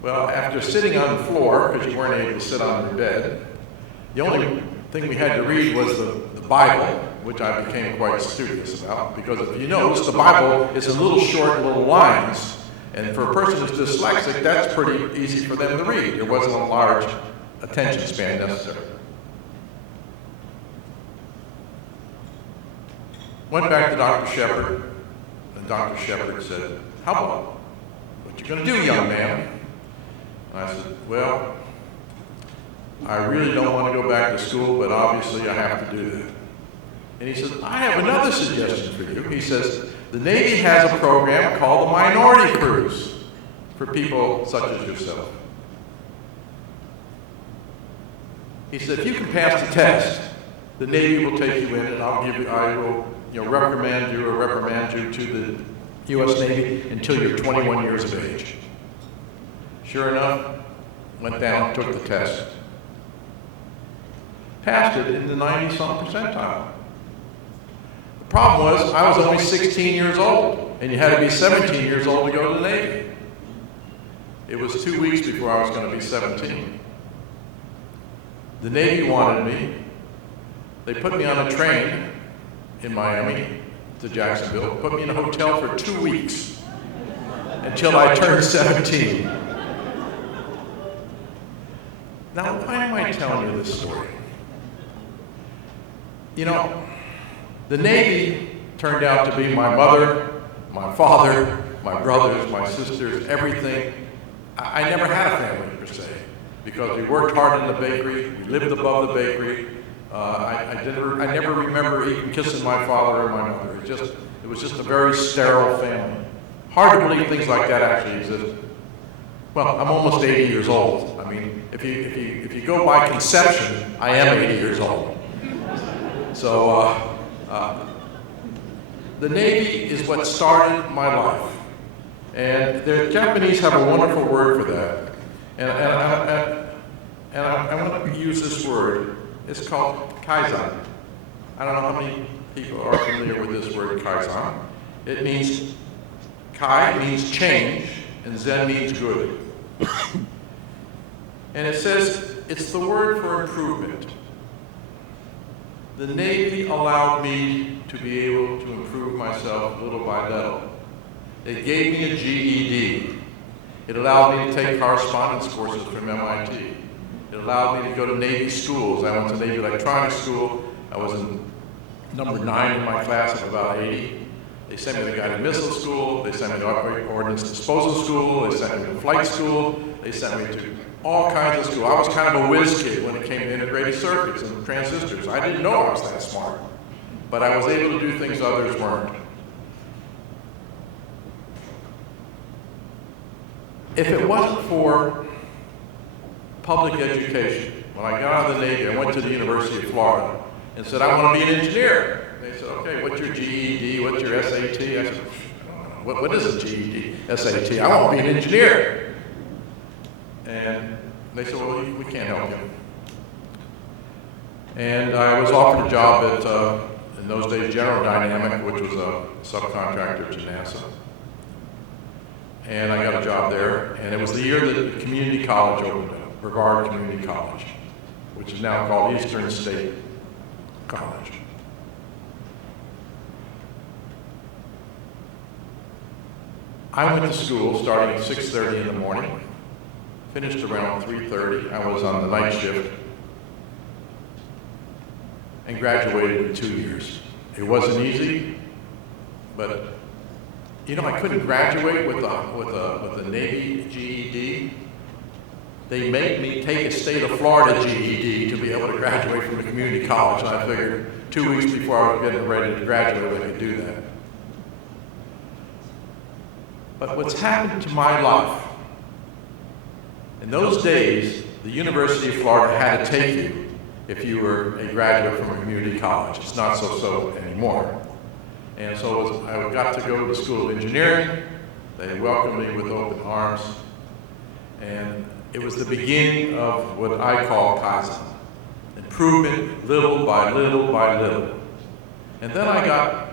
Well, after sitting on the floor, because you weren't able to sit on your bed, the only thing we had to read was the Bible, which I became quite studious about, because if you notice, the Bible is in little short little lines, and for a person who's dyslexic, that's pretty easy for them to read. There wasn't a large attention span necessary. Went back to Dr. Shepard, and Dr. Shepard said, "How about what you going to do, young man?" And I said, "Well, I really don't want to go back to school, but obviously I have to do that." And he said, "I have another suggestion for you." He says, "The Navy has a program called the Minority Cruise for people such as yourself." He said, if you can pass the test, the Navy will take you in, and I will reprimand you to the U.S. Navy until you're 21 years of age. Sure enough, went down, took the test. Passed it in the 90-something percentile. The problem was, I was only 16 years old, and you had to be 17 years old to go to the Navy. It was 2 weeks before I was going to be 17. The Navy wanted me. They put me on a train in Miami to Jacksonville, put me in a hotel for 2 weeks until I turned 17. Now, why am I telling you this story? You know, the Navy turned out to be my mother, my father, my brothers, my sisters, everything. I never had a family, per se, because we worked hard in the bakery, we lived above the bakery. I never remember even kissing my father or my mother. It was just a very sterile family. Hard to believe things like that actually existed. Well, I'm almost 80 years old. I mean, if you go by conception, I am 80 years old. So the Navy is what started my life. And the Japanese have a wonderful word for that. And I want to use this word. It's called kaizen. I don't know how many people are familiar with this word kaizen. It means, kai means change, and zen means good. And it says, it's the word for improvement. The Navy allowed me to be able to improve myself little by little. It gave me a GED. It allowed me to take correspondence courses from MIT. It allowed me to go to Navy schools. I went to Navy electronics school. I was in number 9 in my class of about 80. They sent me to guided missile school. They sent me to ordnance disposal school. They sent me to flight school. They sent me to all kinds of school. I was kind of a whiz kid when it came to integrated circuits and transistors. I didn't know I was that smart, but I was able to do things others weren't. If it wasn't for public education, when I got out of the Navy, I went to the University of Florida and said, I want to be an engineer. They said, okay, what's your GED, what's your SAT? I said, what is a GED, SAT? I want to be an engineer. And they said, well, we can't help you. And I was offered a job at, in those days, General Dynamic, which was a subcontractor to NASA. And I got a job there, and it was the year that the community college opened up, Brevard Community College, which is now called Eastern State College. I went to school starting at 6:30 in the morning, finished around 3:30. I was on the night shift, and graduated in 2 years. It wasn't easy, but you know, I couldn't graduate with a Navy GED. They made me take a state of Florida GED to be able to graduate from a community college, and I figured 2 weeks before I was getting ready to graduate, I could do that. But what's happened to my life, in those days, the University of Florida had to take you if you were a graduate from a community college. It's not so anymore. And so I got to go to the School of Engineering. They welcomed me with open arms. And it was the beginning of what I call kaizen. Improvement little by little by little. And then I got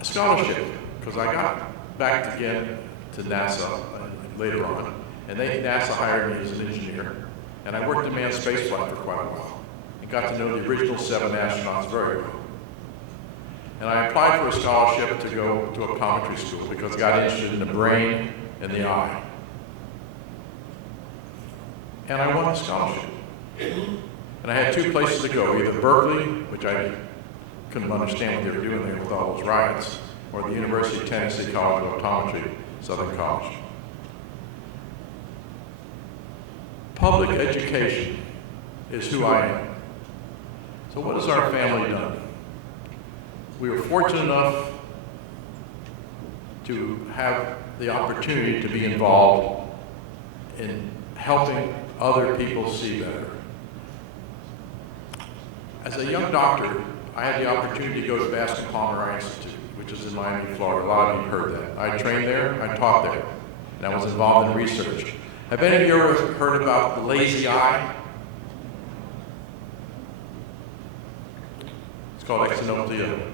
a scholarship, because I got back again to NASA later on. And NASA hired me as an engineer. And I worked in manned spaceflight for quite a while. And got to know the original 7 astronauts very well. And I applied for a scholarship to go to optometry school because I got interested in the brain and the eye. And I won the scholarship. And I had 2 places to go, either Berkeley, which I couldn't understand what they were doing there with all those riots, or the University of Tennessee College of Optometry, Southern College. Public education is who I am. So what has our family done? We were fortunate enough to have the opportunity to be involved in helping other people see better. As a young doctor, I had the opportunity to go to Bascom Palmer Eye Institute, which is in Miami, Florida. A lot of you heard that. I trained there, I taught there, and I was involved in research. Have any of you ever heard about the lazy eye? It's called exenoptia.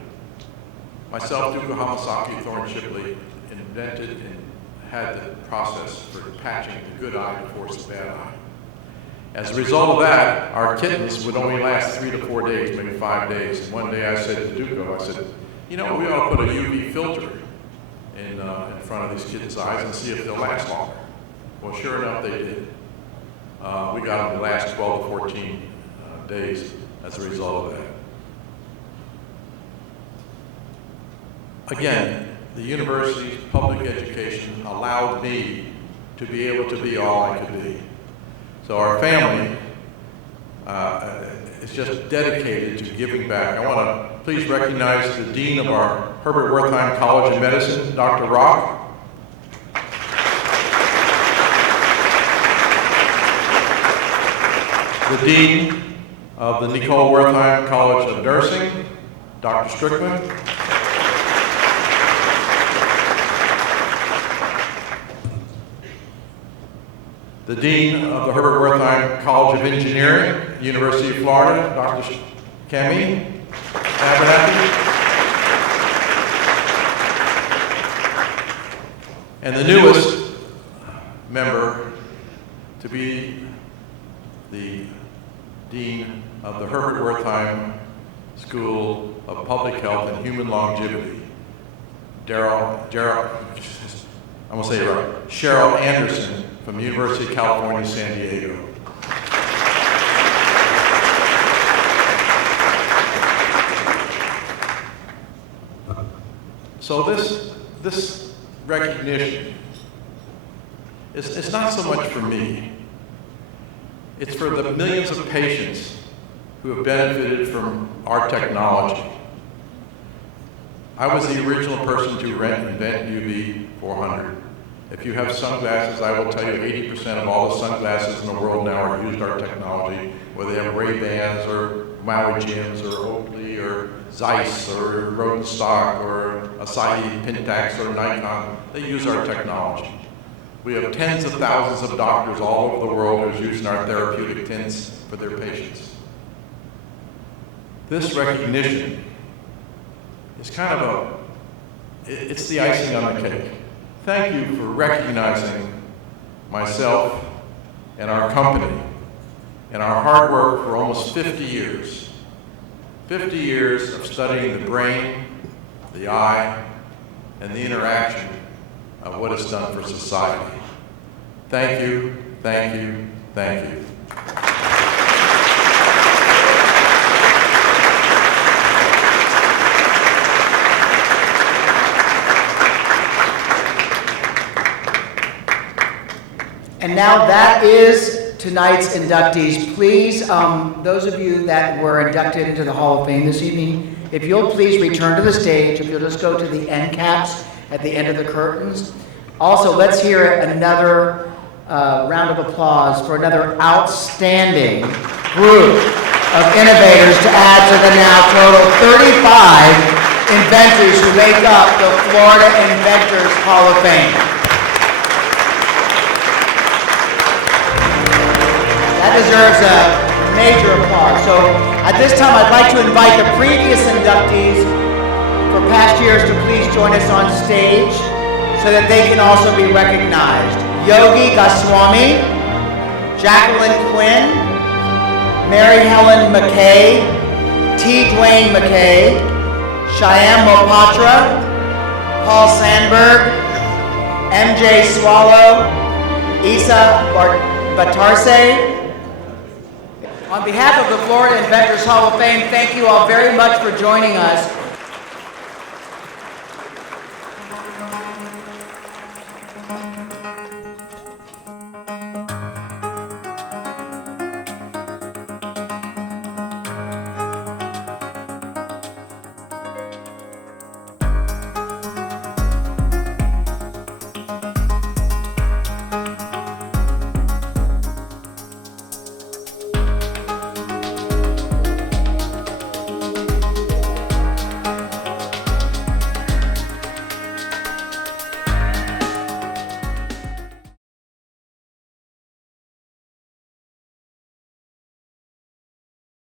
Myself, Duke Hamasaki, Thorne Shipley, invented and had the process for patching the good eye to force the bad eye. As a result of that, our kittens would only last 3 to 4 days, maybe 5 days. And one day I said to Duco, I said, you know, we ought to put a UV filter in front of these kittens' eyes and see if they'll last longer. Well, sure enough, they did. We got them to last 12 to 14 days as a result of that. Again, the university's public education allowed me to be able to be all I could be. So our family is just dedicated to giving back. I want to please recognize the Dean of our Herbert Wertheim College of Medicine, Dr. Rock. The Dean of the Nicole Wertheim College of Nursing, Dr. Strickland. The Dean of the Herbert Wertheim College of Engineering, University of Florida, Dr. Cami Abernathy. And the newest member to be the Dean of the Herbert Wertheim School of Public Health and Human Longevity, Cheryl Anderson from the University of California, San Diego. So this recognition, it's not so much for me. It's for the millions of patients who have benefited from our technology. I was the original person to invent UV 400. If you have sunglasses, I will tell you 80% of all the sunglasses in the world now are used our technology, whether they have Ray-Bans or Maui Jims or Oakley or Zeiss or Rodenstock or Asahi Pentax or Nikon. They use our technology. We have tens of thousands of doctors all over the world who are using our therapeutic tints for their patients. This recognition is kind of it's the icing on the cake. Thank you for recognizing myself and our company and our hard work for almost 50 years. 50 years of studying the brain, the eye, and the interaction of what it's done for society. Thank you, thank you, thank you. And now that is tonight's inductees. Please, those of you that were inducted into the Hall of Fame this evening, if you'll please return to the stage, if you'll just go to the end caps at the end of the curtains. Also, let's hear another round of applause for another outstanding group of innovators to add to the now total 35 inventors who make up the Florida Inventors Hall of Fame. That deserves a major applause. So at this time, I'd like to invite the previous inductees for past years to please join us on stage so that they can also be recognized. Yogi Goswami, Jacqueline Quinn, Mary Helen McKay, T. Dwayne McKay, Shyam Mohapatra, Paul Sandberg, MJ Swallow, Isa Batarse. On behalf of the Florida Inventors Hall of Fame, thank you all very much for joining us.